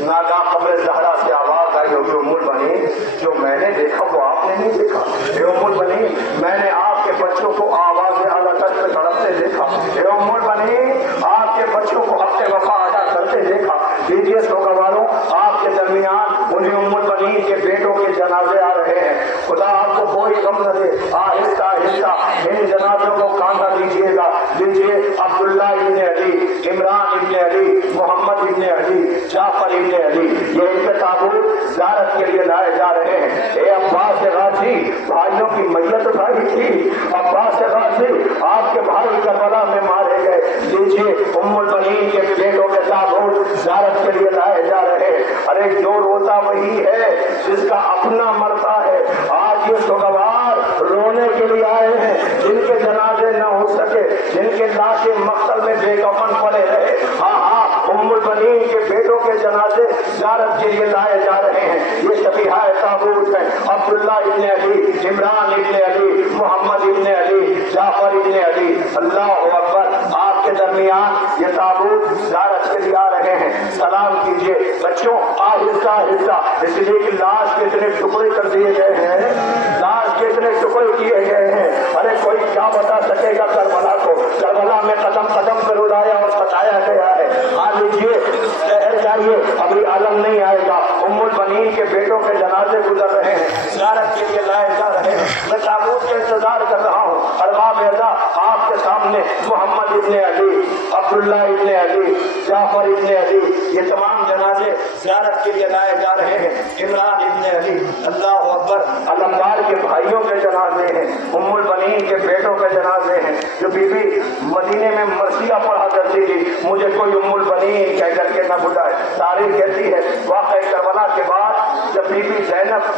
ناگاہ قبر زہرا سے آواز آئی ہوگی، ام البنین جو میں نے دیکھا وہ آپ نے نہیں دیکھا. اے ام البنین میں نے آپ کے بچوں کو آواز اعلیٰ پہ تڑپتے دیکھا. اے ام البنین آپ کے بچوں کو حق وفا ادا کرتے دیکھا. لیجیے سوگواروں، آپ کے درمیان انہیں ام البنین کے بیٹوں کے جنازے آ رہے ہیں. خدا آپ کو کوئی غم نہ دے. آہستہ آہستہ ان جنازوں کو کاندھا دیجیے گا. لیجیے عبداللہ ابن علی، عمران ابن علی، محمد ابن علی، جعفر ابن علی، یہ ان کے تابوت زیارت کے لیے لائے جا رہے ہیں. اے عباس غازی، بھائیوں کی میت اٹھائی تھی. عباس غازی آپ کے بھائی کربلا میں مارے گئے. لیجیے ام البنین کے بیٹوں کے تابوت زیارت کے لیے لائے جا رہے ہیں. ارے جو روتا وہی ہے جس کا اپنا مرتا ہے. آج یہ سوگوار رونے کے لیے آئے ہیں جن کے جنازے نہ ہو سکے، جن کے لاشیں مقتل میں بے کفن پڑے رہے. ہاں ہاں، ام البنین کے بیٹوں کے جنازے زیارت کے لیے لائے جا رہے ہیں. یہ شفیعہ تابوت ہیں، عبداللہ ابن علی، عمران ابن علی، محمد ابن علی، جعفر ابن علی. اللہ اکبر. آپ کے درمیان درمیان یہ تابوت زیارت کے لیے آ رہے ہیں، سلام کیجیے بچوں، آہستہ آہستہ، اس لیے کہ لاش کے اتنے ٹکڑے کر دیے گئے ہیں، لاش کے اتنے ٹکڑے کیے گئے ہیں، ارے کوئی کیا بتا سکے گا کربلا کو؟ کربلا میں قدم قدم پر اڑایا اور ستایا گیا ہے۔ آ لیجیے، ٹھہر جائیے، ابھی عالم نہیں آئے گا۔ ام البنین کے بیٹوں کے جنازے گزر رہے ہیں، زیارت کے لیے لائے جا رہے ہیں، میں تابوت کا انتظار کر رہا ہوں۔ ارباب اعضا آپ کے سامنے محمد ابن علی، عبداللہ ابن علی، جعفر ابن علی، یہ تمام جنازے زیارت کے لیے لائے جا رہے ہیں۔ عمران ابن علی، اللہ اکبر، علمدار کے بھائیوں کے جنازے ہیں، ام البنین کے بیٹوں کے جنازے ہیں۔ جو بی بی مدینے میں مرثیہ پڑھا کرتی تھی، مجھے کوئی ام البنین کہہ کر کے نہ بلائے۔ تاریخ کہتی ہے واقعہ کربلا کے بعد جب بی بی زینب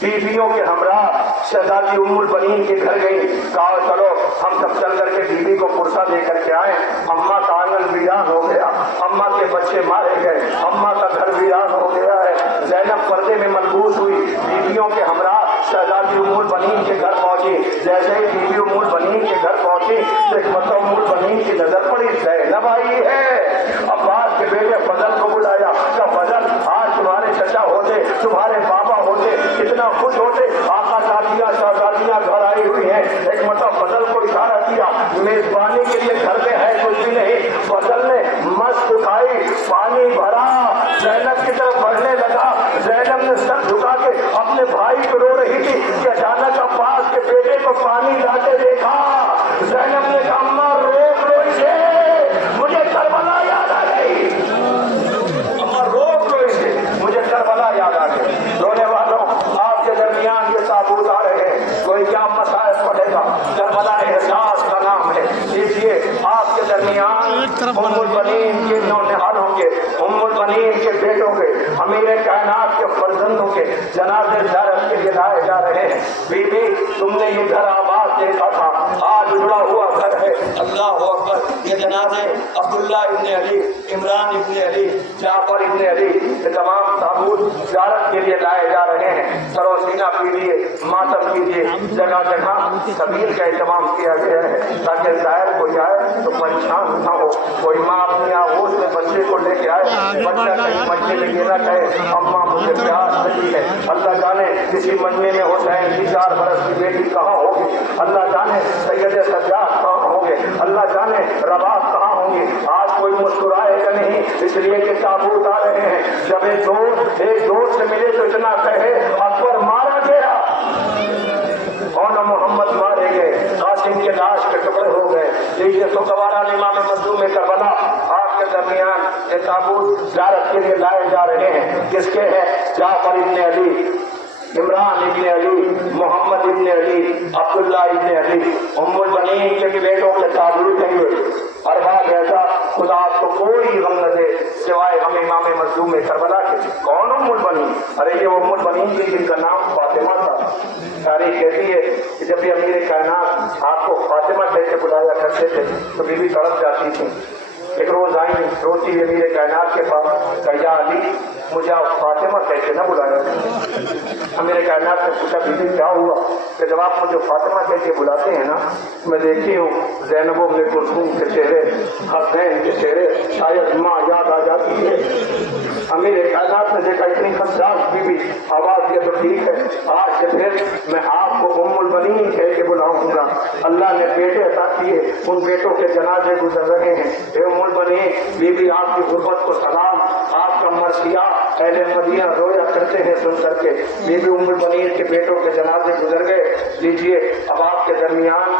بیویوں کے ہمراہ شہزادی ام البنین کے گھر گئی، کہا چلو ہم سب چل کر کے بیوی کو پرسہ دے کر کے آئے۔ اماں کا آنگن ویران ہو گیا، اماں کے بچے مارے گئے، اماں کا گھر ویران ہو گیا ہے۔ زینب پردے میں ملبوس ہوئی، بیویوں کے ہمراہ شہزادی ام البنین کے گھر پہنچی۔ جیسے ہی بیوی ام البنین کے گھر پہنچی تو ایک مرتبہ ام البنین کی نظر پڑی، زینب آئی ہے۔ عباس کے بیٹے فضل کو بلایا، کہا فضل آج تمہارے چچا ہوتے، تمہارے بابا ہوتے، کتنا خوش ہوتے، آقا شادیاں شہزادیاں گھر آئی ہوئی ہیں۔ ایک مرتبہ فضل کو اشارہ کیا، میزبانی کے لیے گھر میں ہے کچھ بھی نہیں۔ فضل نے مست اٹھائی، پانی بھرا، زینب کی طرف بڑھنے لگا۔ زینب نے سر جھکا کے اپنے بھائی کو رو رہی تھی کہ اچانک عباس کے بیٹے کو پانی لاتے دیکھا۔ زینب نے کہا اماں روک لو اسے، مجھے کربلا یاد آ گئی، اماں روک لو اسے، مجھے کربلا یاد آ گئی۔ رونے والوں، آپ کے درمیان یہ تابوت آ رہے ہیں، کوئی کیا مسائل پڑھے گا؟ کربلا احساس کا نام ہے۔ لیجیے آپ کے درمیان ام البنین کے نونہالوں کے، ام البنین کے بیٹوں کے، امیر کائنات کے فرزندوں کے جنازے زیارت کے لیے لائے جا رہے ہیں۔ بی بی تم نے یہ گھر آباد دیکھا تھا، آج اجڑا ہوا گھر ہے۔ اللہ اکبر، یہ جنازے عبداللہ ابن علی، عمران ابن علی، جعفر ابن علی، یہ تمام تابوت زیارت کے لیے لائے جا رہے ہیں۔ سرو سینہ کیجیے، ماتم کیجیے، جگہ جگہ سبیل کا اہتمام کیا گیا ہے تاکہ ظاہر ہو جائے تو پریشان نہ ہو۔ کوئی ماں اپنی آغوش میں بچے کو لے کے آئے، بچہ کہیں مجمے میں یہ نہ کہے اماں مجھے پیاس لگی ہے۔ اللہ جانے کسی مجمے میں حسین کی 4 برس کی بیٹی کہاں ہوگی، اللہ جانے سید سجاد کہاں ہوں گے، اللہ جانے رباب کہاں ہوں گی۔ آج کوئی مسکرائے گا نہیں، اس لیے کہ تابوت آ رہے ہیں۔ جب ایک دوست سے ملے تو اتنا کہے اکبر مارا گیا، کون محمد مارے گئے، قاسم کے لاش کے ٹکڑے ہو گئے۔ لیجیے تو گوارا امام مظلوم کربلا آپ کے درمیان یہ تابوت زیارت کے لیے لائے جا رہے ہیں۔ کس کے ہیں؟ جعفر ابن علی، عمران ابن علی، محمد ابن علی، عبداللہ ابن علی، ام البنین کے بیٹوں کے تابوت ہیں یہ۔ ارباب اعضا خدا آپ کو کوئی غم نہ دے سوائے ہم امام مظلوم کربلا کے۔ کون ام البنین؟ ارے یہ ام البنین کی جن کا نام فاطمہ تھا۔ تاریخ کہتی ہے کہ جب بھی امیر کائنات آپ کو فاطمہ کہہ کے بلایا کرتے تھے تو بیوی تڑپ جاتی تھی۔ ایک روز آئی روتی ہوئی امیر کائنات کے پاس، کہ یا علی مجھے آپ فاطمہ کہہ کے نہ بلایا۔ امیر کائنات نے پوچھا بیوی کیا ہوا؟ کہ جب آپ مجھے فاطمہ کہہ کے بلاتے ہیں نا، میں دیکھتی ہوں زینب بن کلثوم کے چہرے، حسین کے چہرے، شاید ماں یاد آ جاتی ہے۔ امیر کائنات نے دیکھا اتنی خداش بیوی، آواز یہ تو ٹھیک ہے، آج سے پھر میں آپ کو ام البنین کہہ کے بلاؤں گا۔ اللہ نے بیٹے عطا کیے، ان بیٹوں کے جنازے گزر رہے ہیں۔ اے ام البنین بی بی آپ کی غربت کو سلام، آپ کا مرثیہ اہل مدینہ رویا کرتے ہیں سن کر کے۔ بی بی ام البنین کے بیٹوں کے جنازے گزر گئے۔ لیجیے اب آپ کے درمیان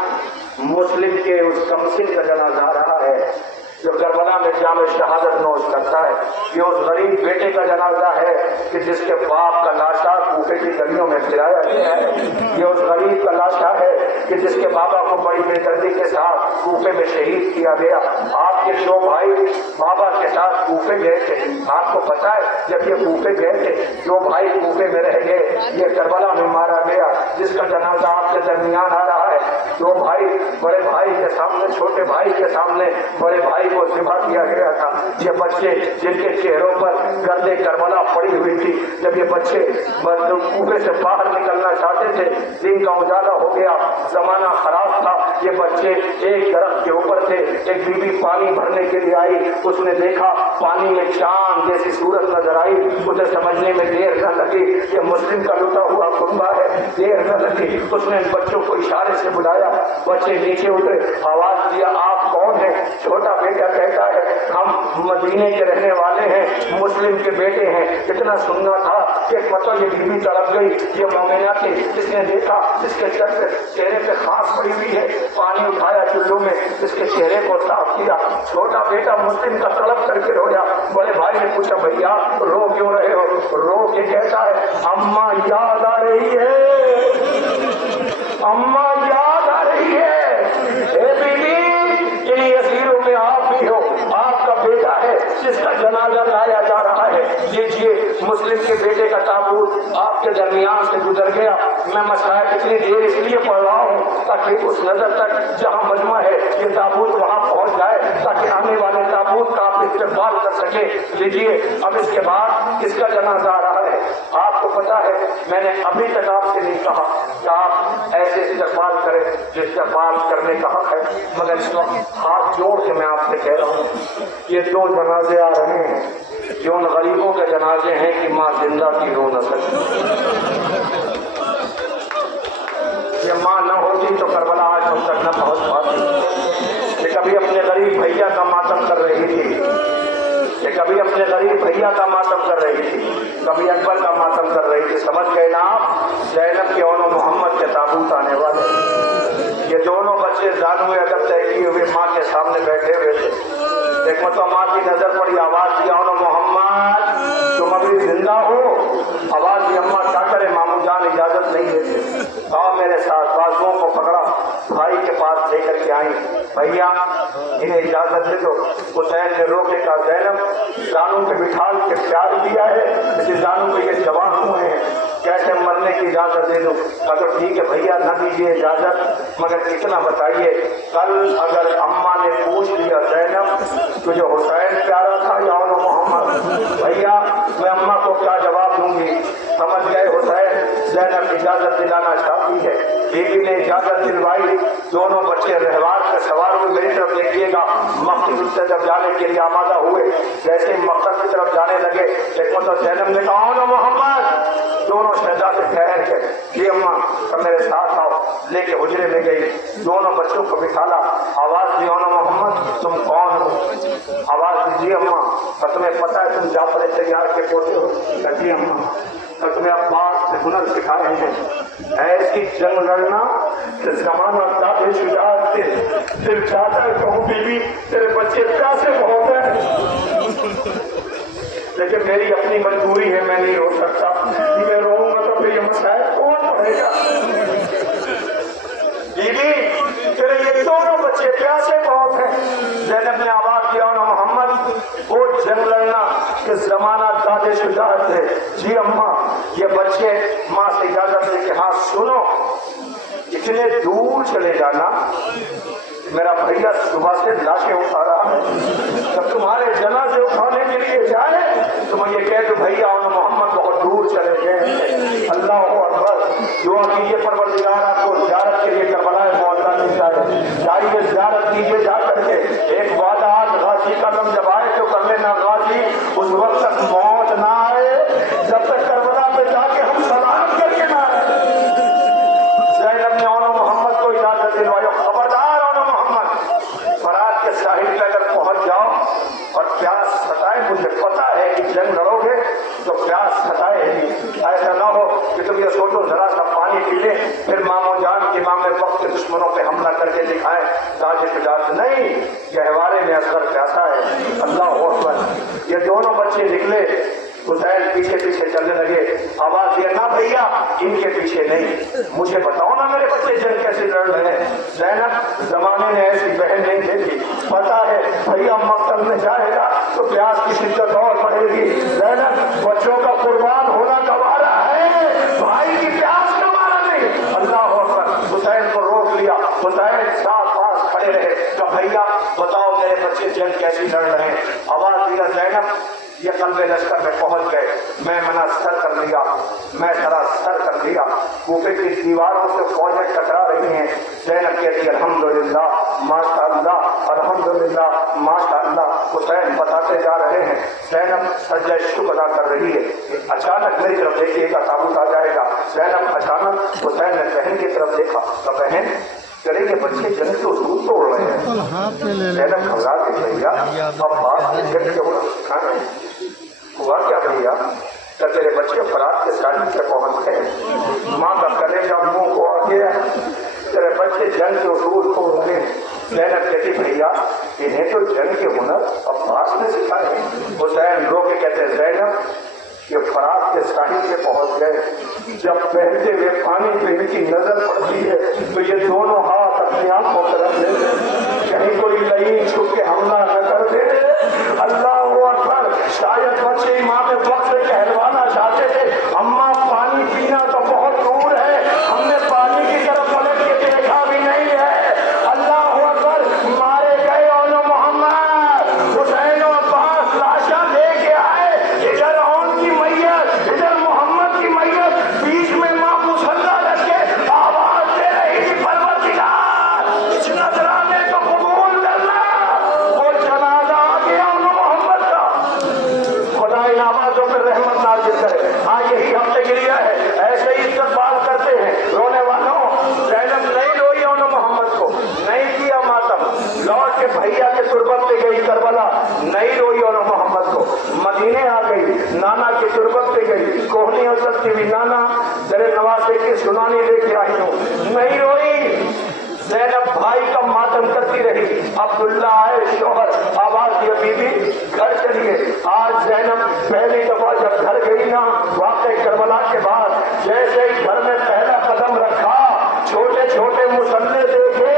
مسلم کے اس کمسن کا جنازہ آ رہا ہے جو کربلا میں جام شہادت نوش کرتا ہے۔ یہ اس غریب بیٹے کا جنازہ ہے کہ جس کے باپ کا لاشا کوفے کی گلیوں میں پھرایا گیا ہے۔ یہ اس غریب کا لاشا ہے کہ جس کے بابا کو بڑی بے دردی کے ساتھ کوفے میں شہید کیا گیا۔ آپ کے 2 بھائی بابا کے ساتھ کوفے گئے تھے۔ آپ کو پتا ہے جب یہ کوفے گئے تھے 2 بھائی کوفے میں رہ گئے، یہ کربلا میں مارا گیا جس کا جنازہ آپ کے درمیان آ رہا ہے۔ 2 بھائی بڑے بھائی کے سامنے، چھوٹے بھائی کے سامنے بڑے بھائی کو ذبح کیا گیا تھا. یہ بچے جن کے چہروں پر گرد کربلا پڑی ہوئی تھی, جب یہ بچے کنویں سے باہر نکلنا چاہتے تھے, دن کا اجالا ہو گیا, زمانہ خراب تھا, یہ بچے ایک درخت کے اوپر تھے. ایک بی بی پانی بھرنے کے لیے آئی, اس نے دیکھا پانی میں چاند جیسی صورت نظر آئی. اسے سمجھنے میں دیر نہ لگی کہ مسلم کا لٹا ہوا کنبہ ہے, دیر نہ لگی. اس نے بچوں کو اشارے سے بلایا, بچے نیچے اترے, آواز دیا آپ کون ہیں؟ چھوٹا بیٹا کہتا ہے ہم مدینے کے رہنے والے ہیں, مسلم کے بیٹے ہیں. اتنا سننا تھا کہ مطلب یہ بیوی تڑپ گئی. یہ مومنہ تھی, اس نے دیکھا اس کے چہرے پہ خاص پڑی ہوئی ہے, پانی اٹھایا چلو میں, اس کے چہرے کو صاف کیا. چھوٹا بیٹا مسلم کا تڑپ کر کے رویا. بڑے بھائی نے پوچھا بھیا رو کیوں رہے ہو؟ رو کے کہتا ہے اماں یاد آ رہی ہے, اماں یاد آ رہی ہے. اے بیوی انہی اسیروں میں آپ بھی ہو, آپ کا بیٹا ہے جس کا جنازہ لایا جا رہا ہے. لیجیے مسلم کے بیٹے کا تابوت آپ کے درمیان سے گزر گیا. میں مسائل اتنی دیر اس لیے پڑھ رہا ہوں تاکہ اس نظر تک جہاں مجمع ہے یہ تابوت وہاں پہنچ جائے, تاکہ آنے والے تابوت کا آپ استقبال کر سکے. لیجیے اب اس کے بعد اس کا جنازہ آ رہا ہے. آپ کو پتا ہے میں نے ابھی تک آپ سے نہیں کہا کہ آپ ایسے استقبال کریں جو استقبال کرنے کا حق ہے, مگر اس وقت ہاتھ جوڑ کے میں آپ سے کہہ رہا ہوں یہ 2 جنازے آ رہے ہیں جو ان غریبوں کے جنازے ہیں کہ ماں زندہ کی رو نہ سکتی. یہ ماں نہ ہوتی تو کربلا آج ہم تک نہ پہنچ پاتی. یہ کبھی اپنے غریب بھیا کا ماتم کر رہی تھی, یہ کبھی اپنے غریب بھیا کا ماتم کر رہی تھی, کبھی اکبر کا ماتم کر رہی تھی. سمجھ گئے نا آپ, زینب کے اور محمد کے تابوت آنے والے. یہ دونوں بچے زانوے ادب طے کیے ہوئے ماں کے سامنے بیٹھے ہوئے تھے. ایک مرتبہ ماں کی نظر پڑی, آواز دیا اور محمد تم ابھی زندہ ہو؟ آواز دی اماں کیا کرے مامو جان اجازت نہیں دیتے. آؤ میرے ساتھ. بازوؤں کو پکڑا, بھائی کے پاس لے کر کے آئیں. بھیا انہیں اجازت دے دو. حسین نے روکے کا زینب زانوں پہ بٹھال کے پیار دیا ہے, اسے زانوں پہ یہ جوان ہوئے ہیں, کیسے مرنے کی اجازت دے دو. کہا تو ٹھیک ہے بھیا نہ دیجیے اجازت, مگر اتنا بتائیے کل اگر اماں نے پوچھ لیا زینب تجھے حسین پیارا تھا یا محمد, بھیا میں اماں کو کیا جواب دوں گی؟ سمجھ گئے حسین زینب اجازت دلانا چاہتی ہے. بیوی نے اجازت دلوائی. دونوں بچے رہوار پہ سوار ہوئے. میری طرف دیکھیے گا, مقصد سے جب جانے کے لیے آمادہ ہوئے, جیسے مقصد کی طرف جانے لگے ایک مرتبہ زینب نے کہا نا محمد. دونوں شہزادے ٹھہر کے جی اماں تم میرے ساتھ آؤ, لے کے حجرے میں گئی. دونوں بچوں کو بٹھالا, آواز دی نا محمد تم کون ہو؟ آواز دیجیے اماں تمہیں پتا ہے تم جعفر تیار کے پوتے ہو؟ جی اماں تمہیں عباس سے ہنر سکھائے ہیں ایسی جنگ لڑنا کہ زمانہ دادے شجاعت سے. پھر چاہتا ہے کہوں بیوی تیرے بچے پیاسے بہت ہیں, لیکن میری اپنی مجبوری ہے, میں نہیں رو سکتا. میں روؤں گا تو پھر یہ مسائل کون پڑھے گا؟ بیوی تیرے یہ دونوں بچے پیاسے بہت ہیں. زینب نے آواز دیا نا محمد وہ جنگ لڑنا کہ زمانہ دادے شجاعت ہے. جی اماں یہ بچے ماں سے اجازت لے کے ہاں سنو, اتنے دور چلے جانا, میرا بھیا صبح سے لاشیں اٹھا رہا ہے, جب تمہارے جنازے اٹھانے کے لیے جائے تو میں یہ کہہ دوں بھیا اور محمد بہت دور چلے گئے. اللہ اکبر. دعا کیجیے پروردگار آپ کو زیارت کے لیے کربلا معاملہ ملتا ہے. جائیے زیارت کیجیے جا کر کے. ایک وعدہ آج غازی کا دم جب آئے تو کر لینا غازی اس وقت تک موت نہ آئے جب تک کربلا پہ جا کے ہم سلام کر کے نہ آئے. زینب نے اور محمد کو اجازت دلوائی. خبردار اور محمد فرات کے ساحل پہ اگر پہنچ جاؤ اور پیاس ستائے, مجھے پتا ہے کہ جنگ لڑو گے تو پیاس ستائے گی. ایسا نہ ہو کہ تم یہ سوچو ذرا سا پانی پی لیں پھر مامو جان کے امام وقت کے دشمنوں پہ حملہ کر کے دکھائیں تاج شجاعت. نہیں, گہوارے میں اثر پیاسا ہے. اللہ اکبر. یہ دونوں بچے نکلے, حسین پیچھے پیچھے چلنے لگے. آواز یہ نہ بھیا ان کے پیچھے نہیں, مجھے بتاؤ نا میرے بچے جنگ کیسے لڑ رہے ہیں. زینب زمانے نے ایسی بہن نہیں دیکھی, پتا ہے بھیا مقتل میں جائے گا تو پیاس کی شدت اور بڑھے گی. زینب بچوں کا قربان ہونا گوارا ہے, بھائی کی پیاس گوارا نہیں. اللہ اکبر. حسین کو روک لیا. حسین ساتھ پاس پڑھتے رہے کہ بھیا بتاؤ میرے بچے جنگ کیسی لڑ رہے ہیں. آواز دیا زینب یہ قلب لشکر میں پہنچ گئے. میں منع سر کر لیا, میں سراسر کر لیا. کوفے کی دیواروں سے فوجیں ٹکرا رہی ہیں. زینب کہتی الحمدللہ ماشاء اللہ الحمدللہ ماشاء اللہ. حسین بتاتے جا رہے ہیں. زینب سجدہ شکر ادا کر رہی ہے. اچانک میری طرف دیکھیے گا تابوت آ جائے گا. زینب اچانک حسین نے بہن کی طرف دیکھا تو بہن چلے یہ بچے جنگ کے اصول توڑ رہے ہیں. زینب گھبرا کے بھیا اب بات جنگ کے ہونا ہوا کیا بھیا کہ تیرے بچے فرات کے ساحل سے پہنچ گئے. ماں کا کلیجہ منہ کو آ گیا. تیرے بچے جنگ کے اصول توڑ رہے ہیں. زینب کہتی بھیا انہیں تو جنگ کے ہنر عباس نے سکھائے. حسین رو کے کہتے زینب یہ فرات کے ساحل سے پہنچ گئے. جب بہتے ہوئے پانی پہ ان کی نظر پڑتی ہے تو یہ دونوں ہاتھ اپنی آنکھوں پر رکھ لیتے کہیں کوئی لئیم چھپ کے حملہ نہ کر دے. اللہ اکبر. شاید بچے ماں کے وقت سے کہلوانا چاہتے تھے اماں پانی پینا تو بہت دور ہے, ہم نے پانی کی طرف پلٹ کے دیکھا بھی نہیں ہے. اللہ اکبر. مارے گئے اون محمد. حسین و عباس لاشاں لے کے آئے. ادھر اون کی میت ادھر محمد کی میت, بیچ میں ماں مصلی رکھ کے آواز دے رہی تھی پروردگار اس نذرانے کو قبول کرنا. وہ جنازہ آ گیا اون محمد کا. خدا ان آوازوں پہ رحمت نازل کرے. ہاں یہی ہفتے کے لیے ہے. ایسے ہی استقبال کرتے ہیں رونے والوں. زینب نہیں روئی اون محمد کو, نہیں کیا ماتم. لوٹ کے بھیا کے تربت پہ گئی کربلا, نہیں روئی اون محمد کو. مدینے آ گئی, نانا کی تربت پہ گئی. کوہنی ہو سکتی بھی نانا تیرے نواسے کی سنانی لے کے آئی ہوں, نہیں روئی. زینب بھائی کا ماتم کرتی رہی. عبداللہ آئے شوہر, آواز دیا بی بی گھر چلیے. آج زینب پہلی دفعہ جب گھر گئی نا واقع کربلا کے بعد, جیسے ہی گھر میں پہلا قدم رکھا چھوٹے چھوٹے مسلے دیکھے.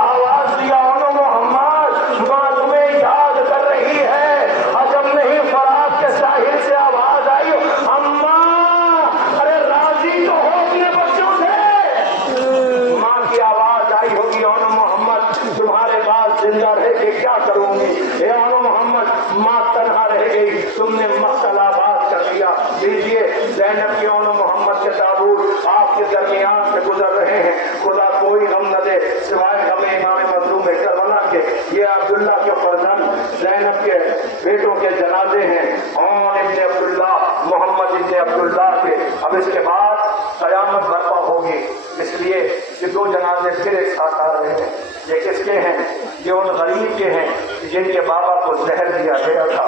آواز دیا اون محمد ماں تمہیں یاد کر رہی ہے. عجب نہیں فرات کے ساحل سے آواز آئی اماں ارے راضی تو ہو اپنے بچوں سے. ماں کی آواز آئی ہوگی اون محمد تمہارے بعد زندہ رہ کے کیا کروں گی. اے اون محمد ماں تنہا رہ گئی, تم نے مقتل آباد کر دیا. لیجیے زینب کی اون محمد کے تابوت آپ کے درمیان سے گزر رہے ہیں. خدا کوئی غم نہ دے سوائے غم امام مظلوم کربلا کے. یہ عبداللہ کے فرزند زینب کے بیٹوں کے جنازے ہیں. اون ابن عبداللہ محمد ابن عبداللہ کے. اب اس کے بعد قیامت برپا ہوگی. اس لیے یہ دو جنازے پھر ایک ساتھ آ رہے ہیں. یہ کس کے ہیں؟ یہ ان غریب کے ہیں جن کے بابا کو زہر دیا گیا تھا,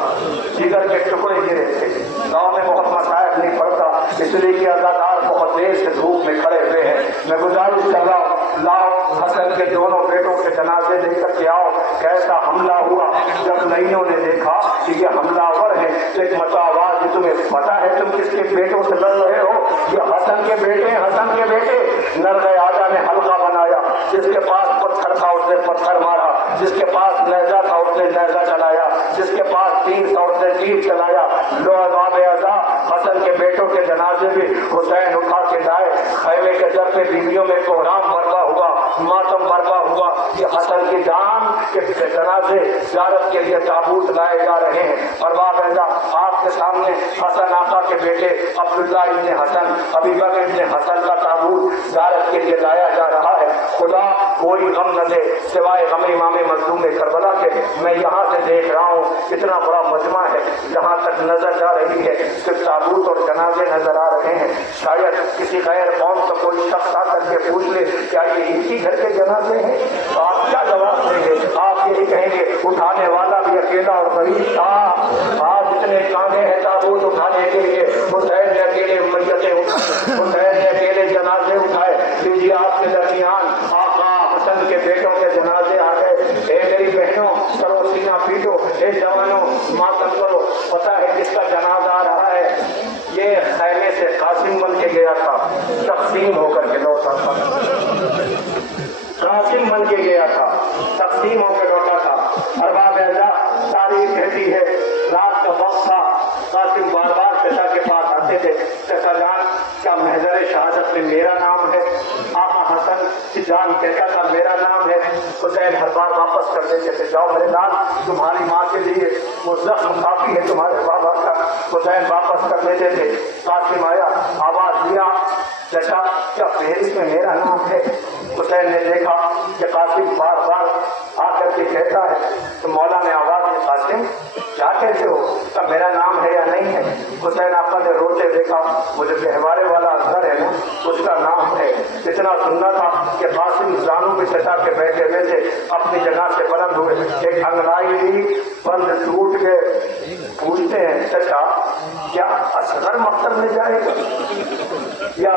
جگر کے ٹکڑے گرے تھے. گاؤں میں بہت مسائل نہیں پڑتا اس لیے کہ اداکار بہت دیر سے دھوپ میں کھڑے ہوئے ہیں. میں گزارش کر رہا ہوں لاؤ حسن کے دونوں بیٹوں کے جنازے لے کر کے آؤ. کیسا حملہ ہوا جب نئیوں نے دیکھا کہ یہ حملہ آور ہے تو ایک مرتبہ آواز دی تمہیں پتا ہے تم کس کے بیٹوں سے لڑ رہے ہو؟ یہ حسن کے بیٹے ہیں, حسن کے بیٹے. نرغے آجا نے حلقہ بنایا, جس کے پاس پتھر تھا اس نے پتھر مارا, جس کے پاس نیزہ تھا اس نے نیزہ چلایا, جس کے پاس تیر تھا اس نے تیر چلایا. لو عذاب اعضا حسن کے بیٹوں کے جنازے بھی حسین اٹھا کے لائے. خیمے کے در پہ بیویوں میں کوہرام برپا ہوا, ماتم برپا ہوا. یہ حسن کی جان کے جنازے زیارت کے لیے تابوت لائے جا رہے ہیں. اور باقاعدہ آپ کے سامنے حسن آقا کے بیٹے عبداللہ ابن حسن ابی بکر ابن حسن کا تابوت زیارت کے لیے لایا جا رہا ہے. خدا کوئی غم نہ دے سوائے غم امام مظلوم کربلا کے. میں یہاں سے دیکھ رہا ہوں اتنا بڑا مجمع ہے, جہاں تک نظر جا رہی ہے صرف تابوت اور جنازے نظر آ رہے ہیں. شاید کسی غیر قوم کا کوئی شخص آ کر کے پوچھ لے کیا یہ اسی گھر کے جنازے ہیں تو آپ کیا جواب دیں گے؟ آپ یہی کہیں گے اٹھانے والا بھی اکیلا اور غریب تھا. آج اتنے کاندھے ہیں تابوت اٹھانے کے لیے, حسین نے اکیلے میتیں اٹھائے, حسین نے اکیلے جنازے اٹھائے. لیجیے آپ کے درمیان آقا حسن کے بیٹوں کے جنازے آ گئے. اے میری بہنوں سرو سینہ پیٹو, اے جوانوں ماتم کرو. پتا ہے کس کا جنازہ آ رہا ہے؟ یہ خیمے سے قاسم بن کے گیا تھا, تقسیم ہو کر کے لوٹا تھا. قاسم بن کے گیا تھا, تقسیم ہو کے لوٹا تھا. ارباب اعضا تاریخ کہتی ہے رات کا وقت تھا, قاسم بار بار چچا کے پاس آتے تھے. چچا جان کیا محضر شہادت میں میرا نام ہے؟ آقا حسن کی جان کہتا تھا میرا نام ہے. حسین ہر بار واپس کر دیتے تھے، جاؤ میرے لال تمہاری ماں کے لیے وہ زخم کافی ہے تمہارے بابا کا۔ حسین واپس کر دیتے تھے۔ قاسم آیا، آواز دیا، چچا کیا فہرست میں میرا نام ہے؟ حسین نے دیکھا کہ قاسم بار بار آ کر کے کہتا ہے، تو مولا نے آواز دی، قاسم کیا کہتے ہو، کیا میرا نام ہے یا نہیں ہے؟ حسین آقا نے روتے دیکھا، وہ جو گہوارے والا اصغر ہے نا اس کا نام ہے۔ اتنا سننا تھا کہ قاسم زانوں پہ چچا کے بیٹھے ہوئے تھے، اپنی جگہ سے بلند ہوئے، ایک انگڑائی لی، بند ٹوٹ گئے۔ پوچھتے ہیں، چچا کیا اصغر مقتل میں جائے گا یا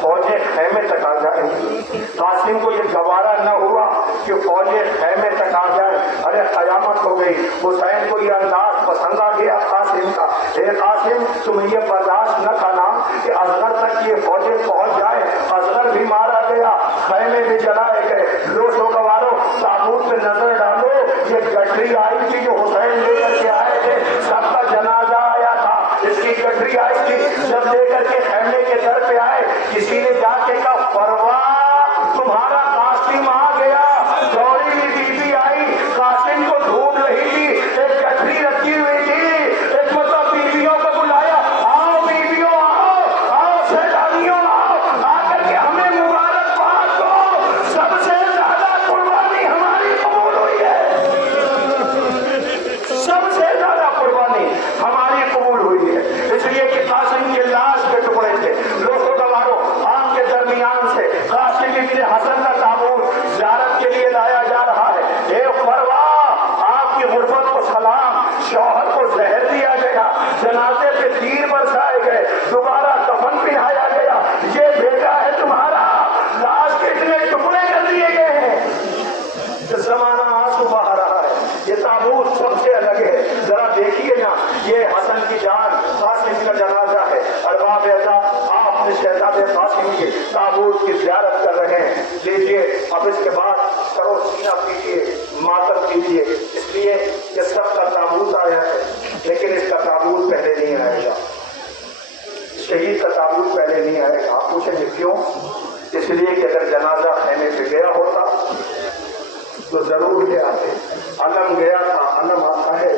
فوج خیمے تک آ جائے گی؟ قاسم کو یہ گوارا نہ ہوا کہ فوج خیمے تک آ جائے، ارے قیامت ہو گئی۔ حسین کو یہ انداز پسند آ گیا قاسم کا، اے قاسم تمہیں یہ برداشت نہ کرنا کہ اصغر تک یہ فوجیں پہنچ جائے۔ اصغر بھی مارا گیا، خیمے بھی جلائے گئے۔ لوٹو گوارو تابوت میں نظر ڈالو، یہ گٹری آئی تھی جو حسین لے کر کے آئے تھے، سب کا جنازہ آیا تھا، اس کی گٹری آئی تھی، جب لے کر کے خیمے کے در پہ آئے کسی نے جا کے کہا، پروا تمہارا قاسم آ گیا۔ دوڑی ہوئی بی بی آئی، قاسم کو ڈھونڈ رہی تھی، ایک گٹری رکھی ہوئی تھی، ایک مطلب بیویوں کو بلایا، آؤ بیویوں آؤ، آؤ سیلانیوں آؤ، آ کر کے ہمیں مبارکباد دو، سب سے زیادہ قربانی ہماری قبول ہوئی ہے، سب سے زیادہ قربانی ہماری قبول ہوئی ہے، اس لیے کہ قاسم کی لاش کے ٹکڑے تھے۔ لوگوں گوارو آم کے درمیان سے قاسم ابن حسن کا تابوت زیارت کے لیے لایا جا رہا ہے۔ اے فروا آپ کی غربت کو سلام، شوہر کو زہر دیا گیا، جنازے پہ تیر برسائے گئے، دوبارہ کفن پہنایا گیا، یہ بیٹا ہے تمہارا، لاش کے اتنے ٹکڑے کر دیے گئے ہیں، زمانہ آنسو بہا رہا ہے، یہ تابوت سب سے الگ ہے۔ ذرا دیکھیے نا، یہ حسن کی جان قاسم کا جنازہ ہے، ارباب اعزاز آپ نے شہزادے قاسم کے تابوت کی زیارت کر رہے ہیں، لیجیے اب اس کے بعد سرو سینہ کیجیے، ماتم کیجیے، اس لیے کہ سب کا تابوت آیا ہے، لیکن اس کا تابوت پہلے نہیں آئے گا، شہید کا تابوت پہلے نہیں آئے گا۔ آپ پوچھیں گے کیوں؟ اس لیے کہ اگر جنازہ خیمے پہ گیا ہوتا تو ضرور لے آتے، علم گیا تھا، علم آتا ہے،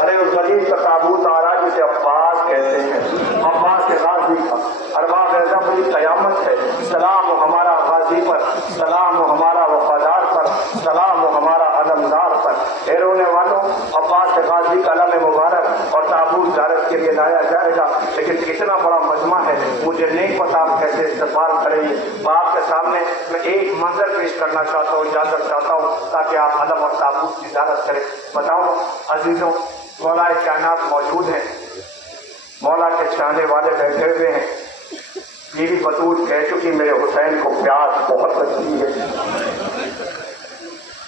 ارے اس غریب کا تابوت آ رہا جسے عباس کہتے ہیں، عباس کے غازی کا، ارباب ایسا بڑی قیامت ہے، سلام ہو ہمارا غازی پر، سلام ہو ہمارا وفادار پر، سلام ہو ہمارا علمدار پر۔ اے رونے والوں، عباس کے غازی کا علم مبارک اور تابوت زیارت کے لیے لایا جائے گا، لیکن کتنا بڑا مجمع ہے، مجھے نہیں پتا آپ کیسے استقبال کریں گے۔ باپ کے سامنے میں ایک منظر پیش کرنا چاہتا ہوں، اجازت چاہتا ہوں تاکہ آپ علم اور تابوت کی زیارت کریں۔ بتاؤ عزیزوں، مولا کائنات موجود ہیں، مولا کے چاہنے والے بیٹھے ہوئے ہیں، بیوی بطول کہہ چکی میرے حسین کو پیاس بہت لگتی ہے۔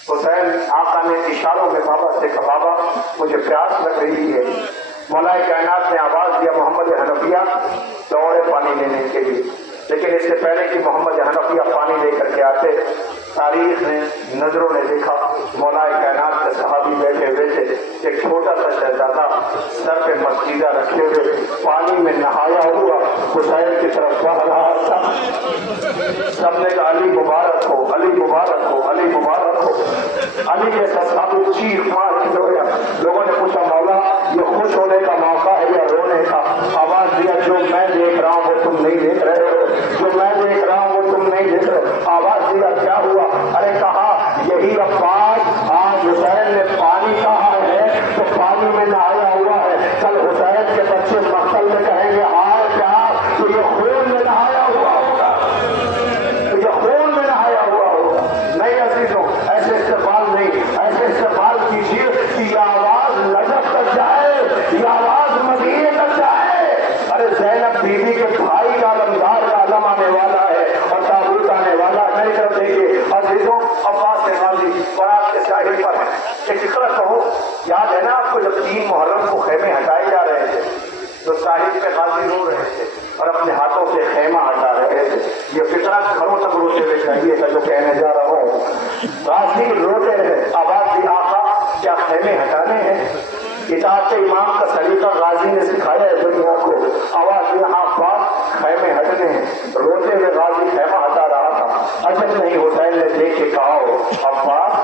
حسین آقا نے اشاروں میں بابا سے کہا، بابا مجھے پیاس لگ رہی ہے۔ مولا کائنات نے آواز دیا، محمد حنفیہ دوڑے پانی لینے کے لیے، لیکن اس سے پہلے کہ محمد حنفیہ پانی لے کر کے آتے، تاریخ نے نظروں نے دیکھا مولا کائنات کے صحابی بیٹھے ہوئے تھے، ایک چھوٹا سا شہزادہ سر پہ مسجدہ رکھے ہوئے پانی میں نہایا ہوا حسین کی طرف بڑھ رہا تھا۔ سب نے کہا علی مبارک ہو، علی مبارک ہو، علی مبارک ہو۔ علی جیسا صحابی چیخ مار کے رویا۔ لوگوں نے پوچھا مولا یہ خوش ہونے کا موقع ہے یا رونے کا؟ آواز دیا جو میں دیکھ رہا ہوں وہ تم نہیں دیکھ رہے ہو، جو میں دیکھ رہا ہوں وہ تم نہیں دیکھ رہے ہو۔ آواز دیا کیا ہوا؟ ارے کہا یہی عباس آج حسین نے پانی کہا ہے تو پانی میں نہایا ہوا ہے، کل حسین کے بچے مقتل میں کہیں گے ہائے پیار تو یہ خون میں نہایا ہوا ہوگا، تو یہ خون میں نہایا ہوا ہوگا۔ نہیں عزیزوں، ایسے استقبال نہیں، ایسے استقبال کیجیے کہ یہ آواز نجف تک جائے، یہ آواز مدینے تک جائے۔ ارے زینب بیوی کے بھائی کا علمدار کا علم آنے والا ہے اور تابوت آنے والا ہے۔ نہیں کر دیکھیے عزیزوں، عباس کے غازی برات کے ساحل پر ہے، ایک فکر کہو، یاد ہے نا آپ کو جب 3 محرم کو خیمے ہٹائے جا رہے تھے تو ساحل پہ غازی رو رہے تھے اور اپنے ہاتھوں سے خیمہ ہٹا رہے تھے۔ یہ فکرہ گھروں تک روتے ہوئے چاہیے تھا جو کہنے جا رہا ہوں۔ غازی روتے رہے، آواز دی آقا کیا خیمے ہٹانے ہیں؟ اطاعت امام کا سلیقہ غازی نے سکھایا ہے دنیا کو۔ آواز دی آقا خیمے ہٹنے ہیں، روتے ہوئے غازی خیمہ ہٹا رہا تھا۔ عجب نہیں حسین نے دیکھ کے کہا عباس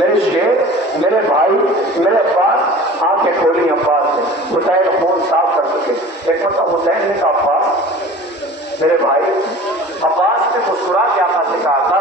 میرے شیر، میرے بھائی، میرے عباس، آنکھیں کھولی عباس نے، حسین خون صاف کر چکے. ایک مرتبہ حسین نے کہا عباس میرے بھائی. عباس نے مسکرا کے آقا سے کہا تھا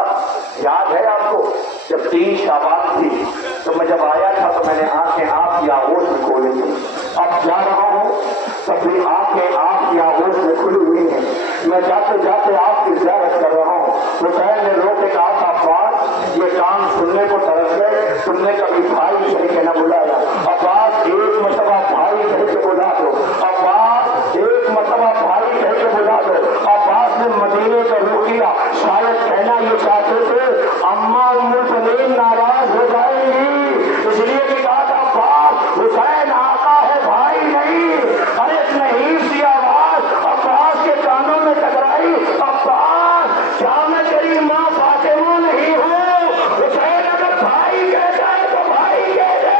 یاد ہے آپ کو جب 3 شعبان تھی تو میں جب آیا تھا تو میں نے آنکھیں آپ کی آغوش میں کھولی تھی. اب جا رہا ہوں تب بھی آنکھیں آپ کی آغوش میں کھلی ہوئی ہیں. میں جاتے جاتے آپ کی زیارت کر رہا ہوں. حسین نے رو کے کہا تھا عباس یہ کام سننے کو ترس گئے، تم نے کبھی بھائی کہہ کے نہ بلایا. عباس ایک مرتبہ بھائی کہہ کے بلا دو. عباس ایک مرتبہ بھائی کہہ کے بلا دو. عباس نے مدینے کا رخ کیا. شاید کہنا یہ چاہتے تھے اماں ام الفضیل ناراض ہو جائیں گی، اس لیے کہ کہا تھا عباس حسین آقا ہے بھائی نہیں. ارے نہیں سی آواز عباس کے کانوں میں ٹکرائی. عباس کیا میں تیری ماں فاطمہ نہیں ہوں؟ حسین اگر بھائی کہتا ہے تو بھائی کہہ دے.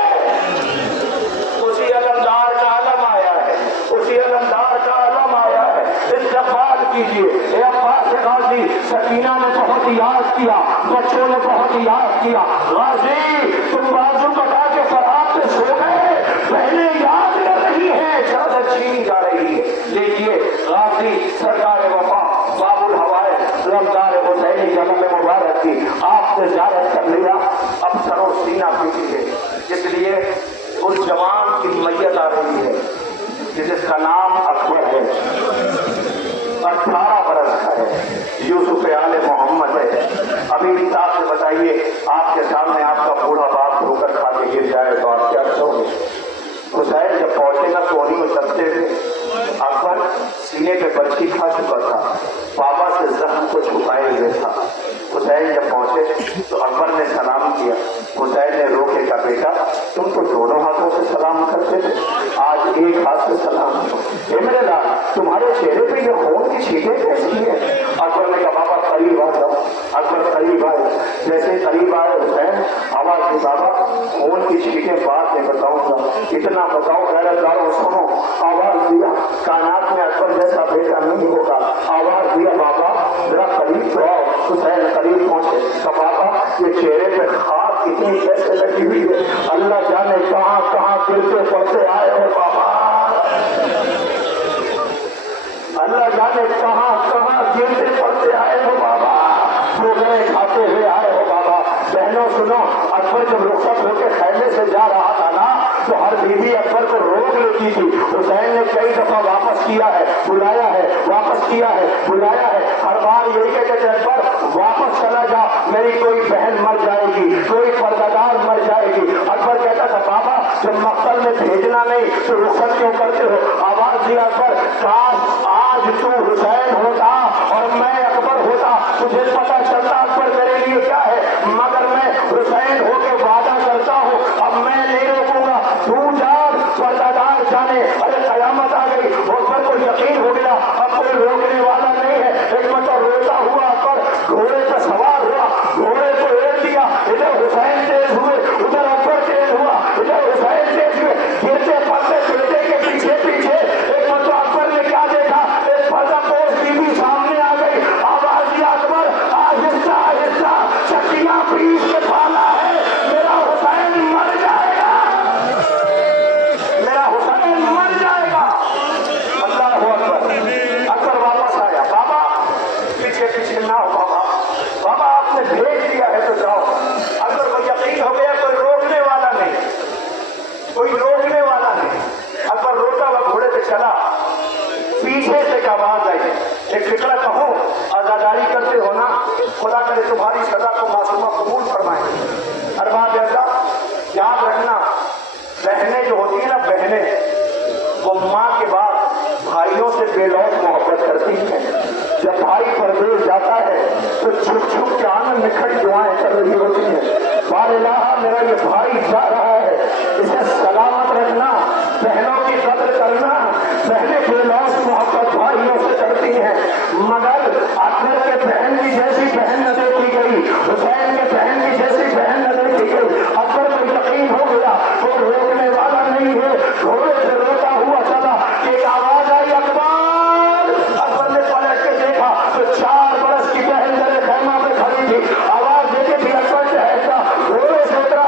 اسی علمدار کا علم آیا ہے، اسی علمدار کا علم آیا ہے. استقبال کیجیے. اے عباس غازی، سکینہ نے بہت یاد کیا، بچوں نے بہت یاد کیا. غازی تم بازو بٹا کے فرات پہ سو گئے، بہنیں یاد کر رہی ہیں، چادر چھینی جا رہی ہے. لیکن غازی سرکار وفا باب الہوائے رمضان حسینی جنم مبارک کی آپ نے زیارت کر لیا. اب سرو سینہ پیٹیے، اس لیے اس جوان کی میت آ رہی ہے جس کا نام اکبر ہے، 18 برس کا ہے، یوسف آل محمد ہے. ابھی صاحب سے بتائیے آپ کے سامنے آپ کا بوڑھا باپ ٹھوکر کھا کے گر جائے تو آپ کیا کرو گے؟ حسین جب پہنچے نا تو نہیں اترتے تھے. اکبر سینے پہ برچی کھا چکا تھا، بابا سے زخم کو چھپائے ہوئے تھا. حسین جب پہنچے تو اکبر نے سلام کیا. حسین نے رو کے کہا بیٹا تم تو دونوں ہاتھوں سے سلام کرتے تھے، آج ایک ہاتھ سے سلام کرو. اے میرے لال تمہارے چہرے پہ یہ خون کی چھینٹیں کیسی ہیں؟ اکبر نے کہا بابا قریب آ جاؤ. اکبر قریب آئے. جیسے قریب آئے حسین آواز دی بابا خون کی چھینٹیں بعد میں بتاؤں گا، اتنا بتاؤ غیرت دارو سنو. آواز دیا. کائنات میں اکبر جیسا بیٹا نہیں ہوگا. آواز دیا بابا ذرا قریب تو آؤ. حسین قریب پہنچے. کہا بابا یہ چہرے پہ خاک اتنی کیسے لگی ہوئی ہے؟ اللہ جانے کہاں کہاں گرتے پڑتے آئے ہو بابا، اللہ جانے کہاں کہاں گرتے پڑتے آئے ہو بابا، پروگرے کھاتے ہوئے آئے ہو بابا. بہنوں سنو، اکبر جب رخصت ہو کے خیمے سے جا رہا تھا نا تو ہر بیوی اکبر کو روک لیتی تھی. حسین نے کئی دفعہ واپس کیا ہے، بلایا ہے، واپس کیا ہے، بلایا ہے. ہر بار یہی کہتے تھے اکبر واپس چلا جا، میری کوئی بہن مر جائے گی، کوئی پردہ مر جائے گی. اکبر کہتا تھا بابا جب مقتل میں بھیجنا نہیں تو رخصت کیوں کرتے ہو؟ آواز دیا اکبر کاش آج تو حسین ہوتا اور میں اکبر ہوتا، مجھے پتا چلتا اکبر میرے لیے کیا ہے. مگر میں حسین ہو کے وعدہ کرتا ہوں اب میں نہیں روکوں گا. تو جان پردہ جانے. ارے قیامت آ گئی. اکبر کو یقین ہو گیا اب کوئی روکنے والا نہیں ہے. ایک مطلب روتا ہوا اکبر گھوڑے پہ سوار ہوا، گھوڑے کو ایک دیا. ادھر حسین تیز ہوئے، ادھر اکبر تیز ہوا، ادھر حسین تیز ہوئے. گرتے پڑتے بیٹے کے پیچھے پیچھے. ایک مطلب اکبر نے کیا دیکھا؟ ایک پردہ پوش بیوی سامنے آ گئی. آواز دیا اکبر آہستہ آہستہ چکیاں پیس کے پھالا ہے، میرا حسین مر جائے گا، میرا حسین مر جائے گا. اللہ اکبر. اکبر واپس آیا. بابا پیچھے پیچھے نہ ہو بابا، بابا آپ نے بھیج دیا ہے تو جاؤ. اکبر کو یقین ہو گیا کوئی روکنے والا نہیں، کوئی روکنے والا نہیں. اکبر روتا ہوا گھوڑے پہ چلا. پیچھے سے ایک آواز آئی. ایک فکرہ کہو آزاداری کرتے ہو نا، خدا کرے تمہاری سزا کو معصومہ قبول فرمائے. ارباب عزت یاد رکھنا بہنیں جو ہوتی ہیں نا، بہنیں وہ ماں کے بعد بھائیوں سے بے لوث محبت کرتی ہیں. جب بھائی پردیس جاتا ہے تو چھپ چھپ کے آنگن میں کھڑی دعائیں کر رہی ہوتی ہیں. بار الہ میرا یہ بھائی جا رہا ہے، اسے سلامت رکھنا. بہنوں کی قدر کرنا. بہنیں بے لوث محبت بھائیوں سے کرتی ہیں. مگر اکبر کے بہن کی جیسی بہن نہ دیکھی گئی، حسین کے بہن کی جیسی بہن نہ دیکھی گئی. اکبر کو یقین ہو گیا وہ روکنے والا نہیں ہے. گھوڑے سے روتا ہوا چلا کہ ایک آواز آئی اکبر. اکبر نے پلٹ کے دیکھا تو 4 برس کی بہن میرے خیمہ میں کھڑی تھی. آواز دے کے بھی اکبر سے ایسا گھوڑے سے اترا.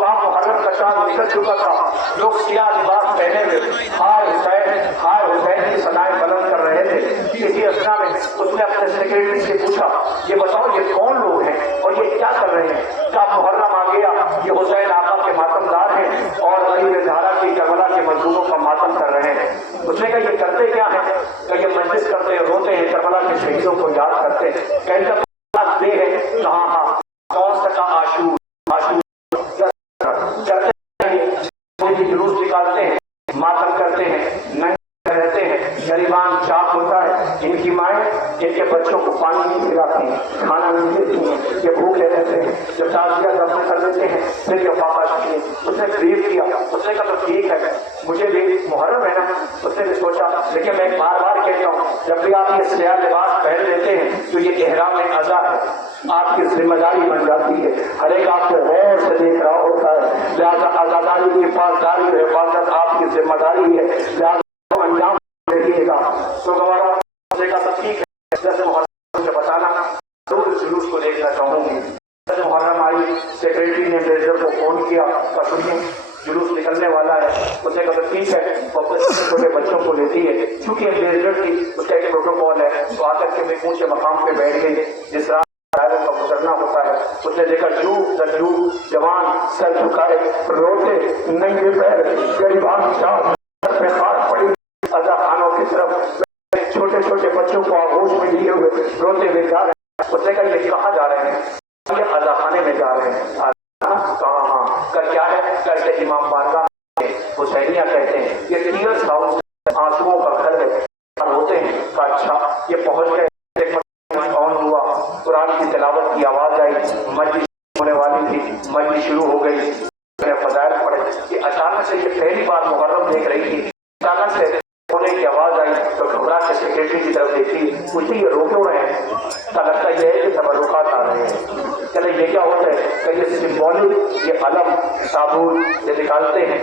وہاں محرم کا چاند نکل چکا تھا، لوگ سیاہ لباس پہنے ہوئے ہائے حسین کی صدائیں بلند کر رہے تھے۔ اسی اسنا میں اس نے اپنے سیکرٹری سے پوچھا یہ بتاؤ یہ کون لوگ ہیں اور یہ کیا کر رہے ہیں؟ کیا محرم آ گیا؟ یہ حسین آقا کے ماتمدار ہیں اور غریب زہرا کی کربلا کے مظلوموں کا ماتم کر رہے ہیں۔ اس نے کہا یہ کرتے کیا ہیں؟ کہ یہ مجلس کرتے ہیں، روتے ہیں، کربلا کے شہیدوں کو یاد کرتے ہیں۔ کہتے دے ہے کہاں ہاں کون سا کا عاشور کرتے ہیں، جلوس نکالتے ہیں، ماتم کرتے ہیں، ننگے رہتے ہیں، غریبان چاک ہوتا ہے، ان کی مائیں ان کے بچوں کو پانی نہیں پلاتی ہیں، کھانا نہیں دیتی ہیں، یہ بھوکے رہتے ہیں، جب تعزیہ دفن کر دیتے ہیں پھر یہ واپس کیے۔ اس نے بریف کیا، اس نے کہا تو ٹھیک ہے مجھے بھی محرم ہے نا۔ اس نے بھی سوچا لیکن میں بار بار کہتا ہوں جب بھی آپ یہ سیاہ لباس پہن لیتے ہیں تو یہ احرام عزا ہے، آپ کی ذمہ داری بن جاتی ہے، ہر ایک آپ کو غور سے دیکھ رہا ہوتا ہے، لہٰذا آزاداری کی حفاظت حفاظت آپ کی ذمہ داری ہے، لہٰذا انجام دیکھیے گا۔ تو گوارا کا تو ٹھیک ہے، جیسے محرم سے بتانا ضرور اس جلوس کو دیکھنا چاہوں گی۔ جیسے محرم آئی سیکرٹری نے مینیجر کو فون کیا کہ سنیے جلوس نکلنے والا ہے۔ اس نے کہا ٹھیک ہے، وہ اپنے چھوٹے بچوں کو لیتی ہے، چونکہ مینیجر تھی اس کا ایک پروٹوکول ہے، تو آ کر کے میں اونچے مقام پہ بیٹھ گئی، جس رات کا گزرنا ہوتا ہے۔ اس نے دیکھا جوان سر جھکائے روتے ننگے پیر غریبان چاک میں خاک پڑی اذا خانوں کی طرف چھوٹے چھوٹے بچوں کو آغوش میں لیے ہوئے روتے ہوئے جا رہے ہیں۔ اس نے کہا یہ کہاں جا رہے ہیں؟ یہ اذا خانے میں جا رہے ہیں۔ کہاں ہاں کل کیا ہے؟ کل کے امام بارگاہ حسینیہ کہتے ہیں یہ ٹیئرس ہاؤس آنسوؤں کا گھر ہے، روتے ہیں۔ کہا اچھا یہ پہنچ گئے، آن ہوا، قرآن کی تلاوت کی آواز آئی، مجلس ہونے والی تھی، مجلس شروع ہو گئی، فضائل پڑھے۔ یہ اچانک سے یہ پہلی بار محرم دیکھ رہی تھی، اچانک سے ہونے کی آواز آئی تو گھبرا کے سیکرٹری کی طرف دیکھی، پوچھی یہ رو کیوں رہے ہیں؟ کا لگتا یہ ہے کہ تبرکات آ رہے ہیں۔ چلے یہ کیا ہوتا ہے کہ یہ سمبولک یہ علم تابوت یہ نکالتے ہیں۔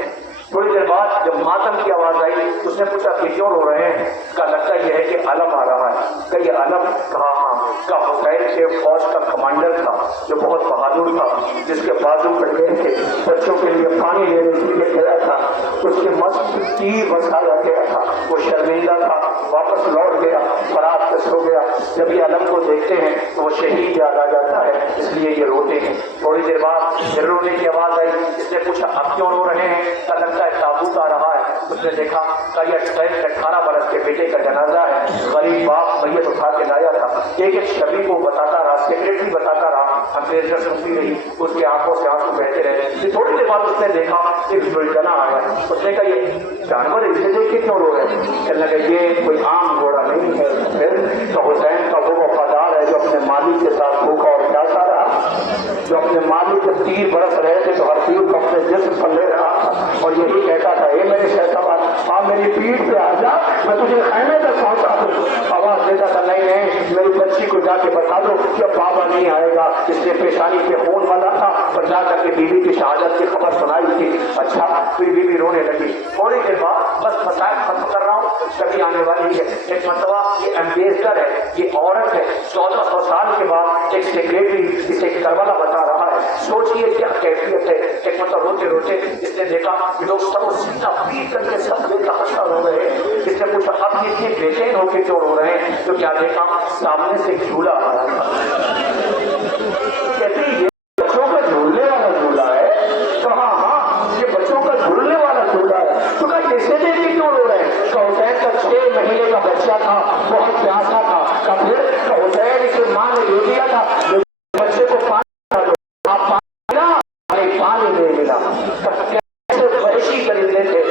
تھوڑی دیر بعد جب ماتم کی آواز آئی تو اس نے پوچھا کہ کیوں رو رہے ہیں؟ کا لگتا یہ ہے کہ علم آ رہا ہے۔ کہ یہ علم کہا ہاں کا حسین کے فوج کا کمانڈر تھا جو بہت بہادر تھا، جس کے بازو کٹے تھے، بچوں کے لیے پانی لینے کے لیے گیا تھا، اس کے مست تیر بسایا گیا تھا، وہ شرمندہ تھا، واپس لوٹ گیا، فرات پہ سو گیا۔ جب یہ علم کو دیکھتے ہیں تو وہ شہید یاد آ جاتا ہے، اس لیے یہ روتے ہیں۔ تھوڑی دیر بعد پھر رونے کی آواز آئی، اس نے پوچھا اب کیوں رو رہے ہیں؟ کا لگتا ہے تابوت آ رہا ہے۔ اس نے دیکھا کہ یہ 18 برس کے بیٹے کا جنازہ ہے، غریب باپ میت اٹھا کے لایا تھا۔ ایک ایک شبی کو بتاتا رہا، سیکرٹری بتاتا رہا، امبیسڈر سنتی رہی، اس کے آنکھوں سے آنسو بہتے رہے۔ پھر تھوڑی دیر بعد اس نے دیکھا ایک زلجنا آیا، اس نے کہا یہ جانور اسے دیکھ کے کیوں رو رہے ہیں؟ کہنے لگا یہ کوئی عام گھوڑا نہیں ہے، پھر تو حسین کا وہ وفادار ہے جو اپنے مالک کے ساتھ بھوکا اور پیاسا رہا، جو اپنے مالک کے تیر برس رہے تھے تو ہر تیر کو اپنے جسم پر لے رہا تھا اور یہی کہتا تھا اے میرے شہزاد آپ میری پیٹھ پہ آ جا، میں تجھے خیمے تک پہنچا دوں۔ آواز دیتا تھا نہیں میری بچی کو جا کے بتا دو کہ بابا نہیں آئے گا، اس نے پیشانی پہ خون والا تھا اور جا کر کے بیوی کی شہادت کی خبر سنائی تھی۔ اچھا پھر بیوی رونے لگی۔ تھوڑی دیر بعد بس مسائل ختم کر رہا ہوں، کبھی آنے والی ہے۔ ایک مرتبہ یہ ایمبیسڈر ہے، یہ عورت ہے، 1400 سال کے بعد ایک سیکرٹری اسے کربلا بتا رہا ہے۔ سوچئے کیا کیفیت ہے۔ ایک مرتبہ روتے روتے اس نے دیکھا کہ لوگ سب سیدھا پیٹ کر کے سب دیکھا ہنسا ہو گئے۔ اس نے پوچھا اب یہ اتنے بے ہو کے کیوں رو رہے ہیں؟ تو کیا دیکھا سامنے سے جھولا آ رہا تھا۔ کہتے یہ بچوں کا جھولنے والا جھولا ہے؟ تو ہاں یہ بچوں کا جھولنے والا جھولا ہے۔ تو کہا کیسے دیکھ کے کیوں رو رہے ہیں؟ کہ حسین کا 6 مہینے کا بچہ تھا، بہت پیاسا تھا۔ کہ پھر کہ حسین اسے ماں نے دے دیا تھا بچے کو پانی دے ملا، کیسے وحشی کرتے تھے۔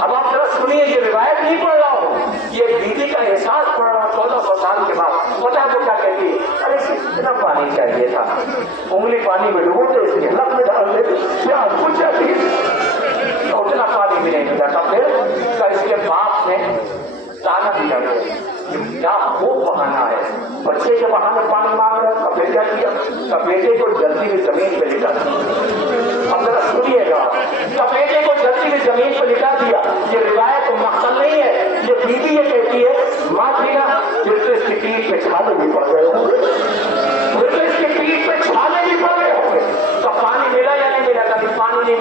اب آپ ذرا سنیے، یہ روایت نہیں پڑھ رہا ہوں، یہ بیوی کا احساس پڑھ رہا ہوں 1400 سال کے بعد۔ پتا ہے وہ کیا کہتی ہے؟ ارے اتنا پانی چاہیے تھا، انگلی پانی میں ڈبوتے اس کے لب میں ڈال دیتے، پیاس بجھ جاتی، اتنا پانی بھی نہیں ملا۔ تھا پھر اس کے باپ نے تانا دیا کیا وہ بہانا ہے، بچے کے بہانے پانی مانگ رہا ہے۔ پھر کیا کیا؟ بیٹے کو جلدی میں زمین پہ لٹا دیا۔ اب ذرا سنیے گا، بیٹے کو جلدی میں زمین پہ لٹا دیا۔ یہ روایت مقتل نہیں ہے، یہ بیوی یہ کہتی ہے ماں تھی نا جس سے اس کی پیٹھ پہ چھالے بھی پڑ گئے ہوں گے، جس سے اس کی پیٹھ پہ چھالے بھی پڑ گئے ہوں گے۔ تو پانی ملا یا نہیں ملا؟ کبھی پانی نہیں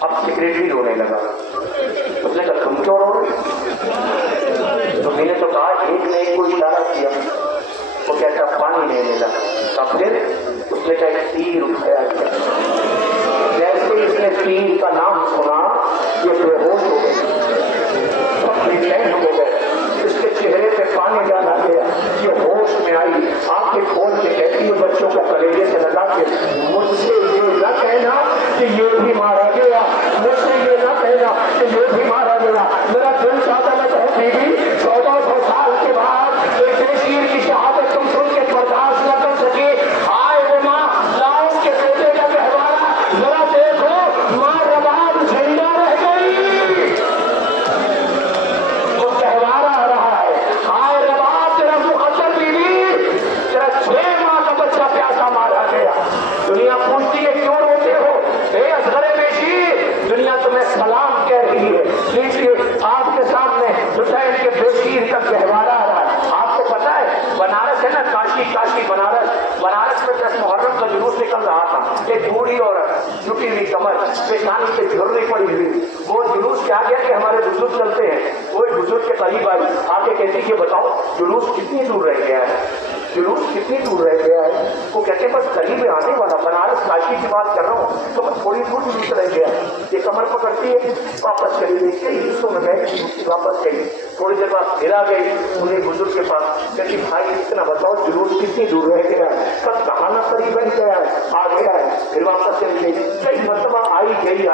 اب سیکریٹری رونے لگا. اس نے کہا تم کیوں رو رہے؟ تو میں نے تو کہا ایک نے ایک کو اشارہ کیا. وہ کہتا پانی لینے لگا. تب پھر اس نے کہا تیر اٹھایا کیا. جیسے اس نے تیر کا نام سنا یہ بے ہوش ہو گئے، ہو گئے. اس کے چہرے پہ پانی ڈالا گیا. یہ ہوش میں آئی، آنکھیں کھول کے کہتی ہے بچوں کو کلیجے سے لگا کے مجھ سے یہ نہ کہنا کہ یہ بھی مارا گیا، مجھ سے یہ نہ کہنا کہ یہ بھی مارا گیا. میرا دل چاہتا میں کہوں بیوی 1400 سال کے بعد ایک بے شیر کی شہادت تم سن کے برداشت نہ کر سکے. آئے وہ ماں لاؤ اس کے بیٹے کا گہوارہ، ذرا دیکھو ماں رباب زندہ رہ گئی. وہ گہوارہ آ رہا ہے. آئے رباب تیرا مقدر بیوی، تیرا 6 ماہ کا بچہ پیاسا مارا گیا. دنیا پوچھتی ہے کیوں روتے ہو؟ اے اصغر بیشیر، دنیا تمہیں سلام کہہ رہی ہے. لیجیے آپ کے سامنے حسین کے بیشیر کا گہوارہ آ رہا ہے. آپ کو پتا ہے بنارس ہے نا، کاشی بنارس میں 10 محرم کا جلوس نکل رہا تھا. ایک بوڑھی عورت جھکی ہوئی کمر، پیشانی پہ جھرری پڑی ہوئی، وہ جلوس کیا گیا کہ ہمارے بزرگ چلتے ہیں. وہ ایک بزرگ کے قریب آئی، آ کے کہتی کہ بتاؤ جلوس کتنی دور رہ گیا ہے، جلوس کتنی دور رہ گیا ہے. وہ کہتے ہیں بس قریب آنے والا، بنارس کاشی کی بات کر رہا ہوں تو بس تھوڑی دور جلوس رہ گیا. یہ کمر پکڑتی ہے، واپس چلی گئی. کئی حصوں میں بیٹھی واپس گئی. تھوڑی دیر بعد پھر آ گئی انہیں بزرگ کے پاس، کہتی بھائی اتنا بتاؤ جلوس کتنی دور رہ گیا ہے. سب کہانا قریباً گیا ہے، آ گیا ہے. پھر واپس چلی گئی. کئی مرتبہ آئی گئی.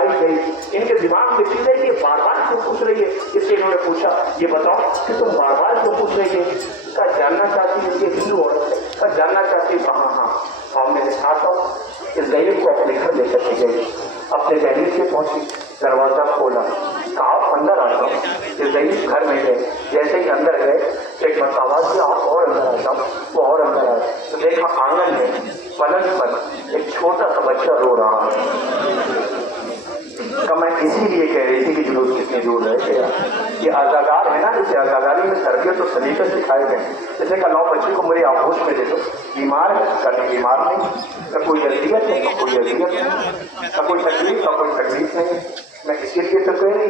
ان کے دماغ میں چیز ہے کہ یہ بار بار کیوں پوچھ رہی ہے. اس لیے انہوں نے پوچھا یہ بتاؤ کہ تم بار بار کیوں پوچھ رہی ہے. کا جاننا چاہتی ہے، یہ ہندو عورت ہے. کا جاننا چاہتی ہے. ہاں اور میں دکھاتا ہوں. اس دہلیز کو اپنے گھر لے کر کے گئی. اپنے دہلیز سے پہنچی، دروازہ کھولا، کہا اندر آ جاؤ. اس دہلیز گھر میں گئے. جیسے ہی اندر گئے ایک مرتبہ آواز دیا آپ اور اندر آ جاؤ. وہ اور اندر آئے تو دیکھا آنگن میں پلنگ پر ایک چھوٹا سا بچہ رو رہا ہے. میں اسی لیے کہہ رہی تھی کہ جلوس کتنی دور رہ گیا. یہ ازادار ہے نا، جسے ازاداری میں تربیت اور سلیقت سکھائے گئے. جیسے کہ لاؤ بچے کو میرے آغوش میں دے دو. بیمار ہے کرنے بیمار نہیں، نہ کوئی اذیت ہے نہ کوئی اذیت نہیں، نہ کوئی تکلیف نہ کوئی تکلیف نہیں. میں اسی لیے تو کہہ رہی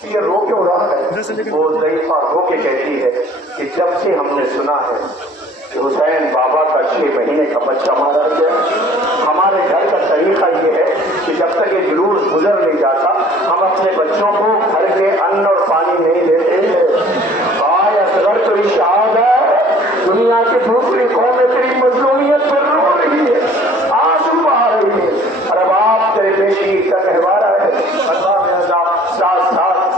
تھی یہ رو کیوں رہا ہے. وہ ضعیفہ رو کے کہتی ہے کہ جب سے ہم نے سنا ہے کہ حسین بابا کا 6 مہینے کا بچہ مارا گیا، ہمارے گھر کا طریقہ یہ ہے کہ جب تک یہ جلوس گزر نہیں جاتا ہم اپنے بچوں کو گھر کے ان اور پانی نہیں دیتے. آج اصغر تو اشاعت ہے، دنیا کی دوسری قومیں تیری مظلومیت پر رو رہی ہے، آنسو بہا رہی ہے. ارے باپ تیرے بیشیر کا گہوارہ ہے. اللہ میں ساتھ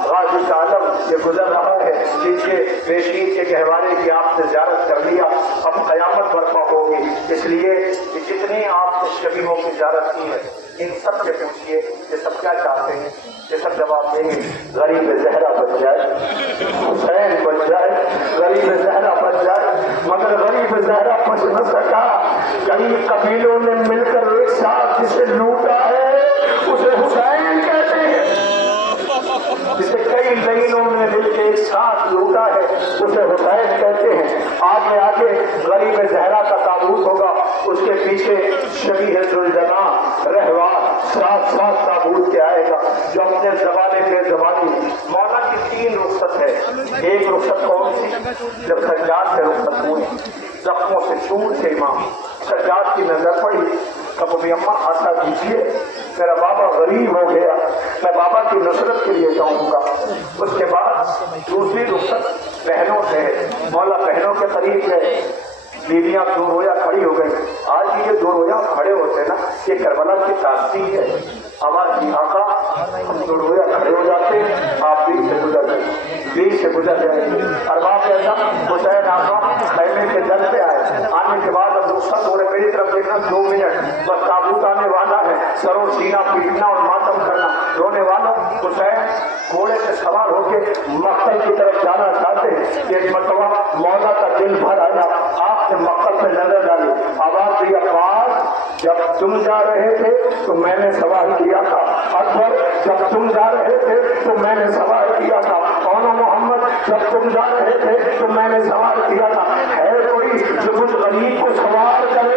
غازی کا عالم یہ گزر رہا ہے. لیجیے بیشیر کے گہوارے کی آپ نے زیارت کر لیا، اب قیامت برپا ہوگی. اس لیے کہ جتنی آپ نے شبیہوں کی زیارت کی ہے ان سب سے پوچھیے یہ سب کیا چاہتے ہیں. یہ سب جواب دیں گے غریب زہرا بچ جائے، حسین بچ جائے، غریب زہرا بچ جائے. مگر غریب زہرا بچ نہ سکا. کئی قبیلوں نے مل کر ایک ساتھ جسے لوٹا ہے اسے حسین کہتے ہیں. جسے کئی لائنوں میں مل کے ایک ساتھ لوٹا ہے اسے حسین کہتے ہیں. آگے غریب زہرا کا تابوت ہوگا، اس کے پیچھے شبیہ ذوالجناح رہوار ساتھ تابوت کے آئے گا جو اپنے زبانے بے زبانی. مولا کی 3 رخصت ہے. ایک رخصت کون سی؟ جب سجاد سے رخصت ہوئے، زخموں سے چور کے امام سجاد کی نظر پڑی. کب بھی اماں آسا دیجیے میرا بابا غریب ہو گیا، میں بابا کی نصرت کے لیے جاؤں گا. اس کے بعد دوسری رخصت بہنوں سے ہے. مولا بہنوں کے قریب ہے. بیویاں 2 رویا کھڑی ہو گئی. آج یہ 2 رویا کھڑے ہوتے نا، یہ کربلا کی تاثیر ہے. آواز کی آقا ہم 2 رویا کھڑے ہو جاتے ہیں، آپ بیچ سے گزر گئے، بیچ سے گزر جائیں گے. ارباب ایسا حسین آقا خیمے کے در پہ آئے. آنے کے بعد اب رخصت ہو رہے، میری طرف دیکھنا 2 منٹ بس. تابوت آنے والا ہے، سروں سینہ پیٹنا اور ماتم کرنا. رونے والوں حسین گھوڑے سے سوار ہو کے مقتل کی طرف جانا چاہتے ہیں. ایک مرتبہ مولا کا دل بھر آیا، آپ نے مقتل پہ نظر ڈالی. آواز دی عباس جب تم جا رہے تھے تو میں نے سوال کیا تھا. اکبر جب تم جا رہے تھے تو میں نے سوال کیا تھا. کون محمد جب تم جا رہے تھے تو میں نے سوال کیا تھا. ہے کوئی جو کچھ غریب کو سوال کرے؟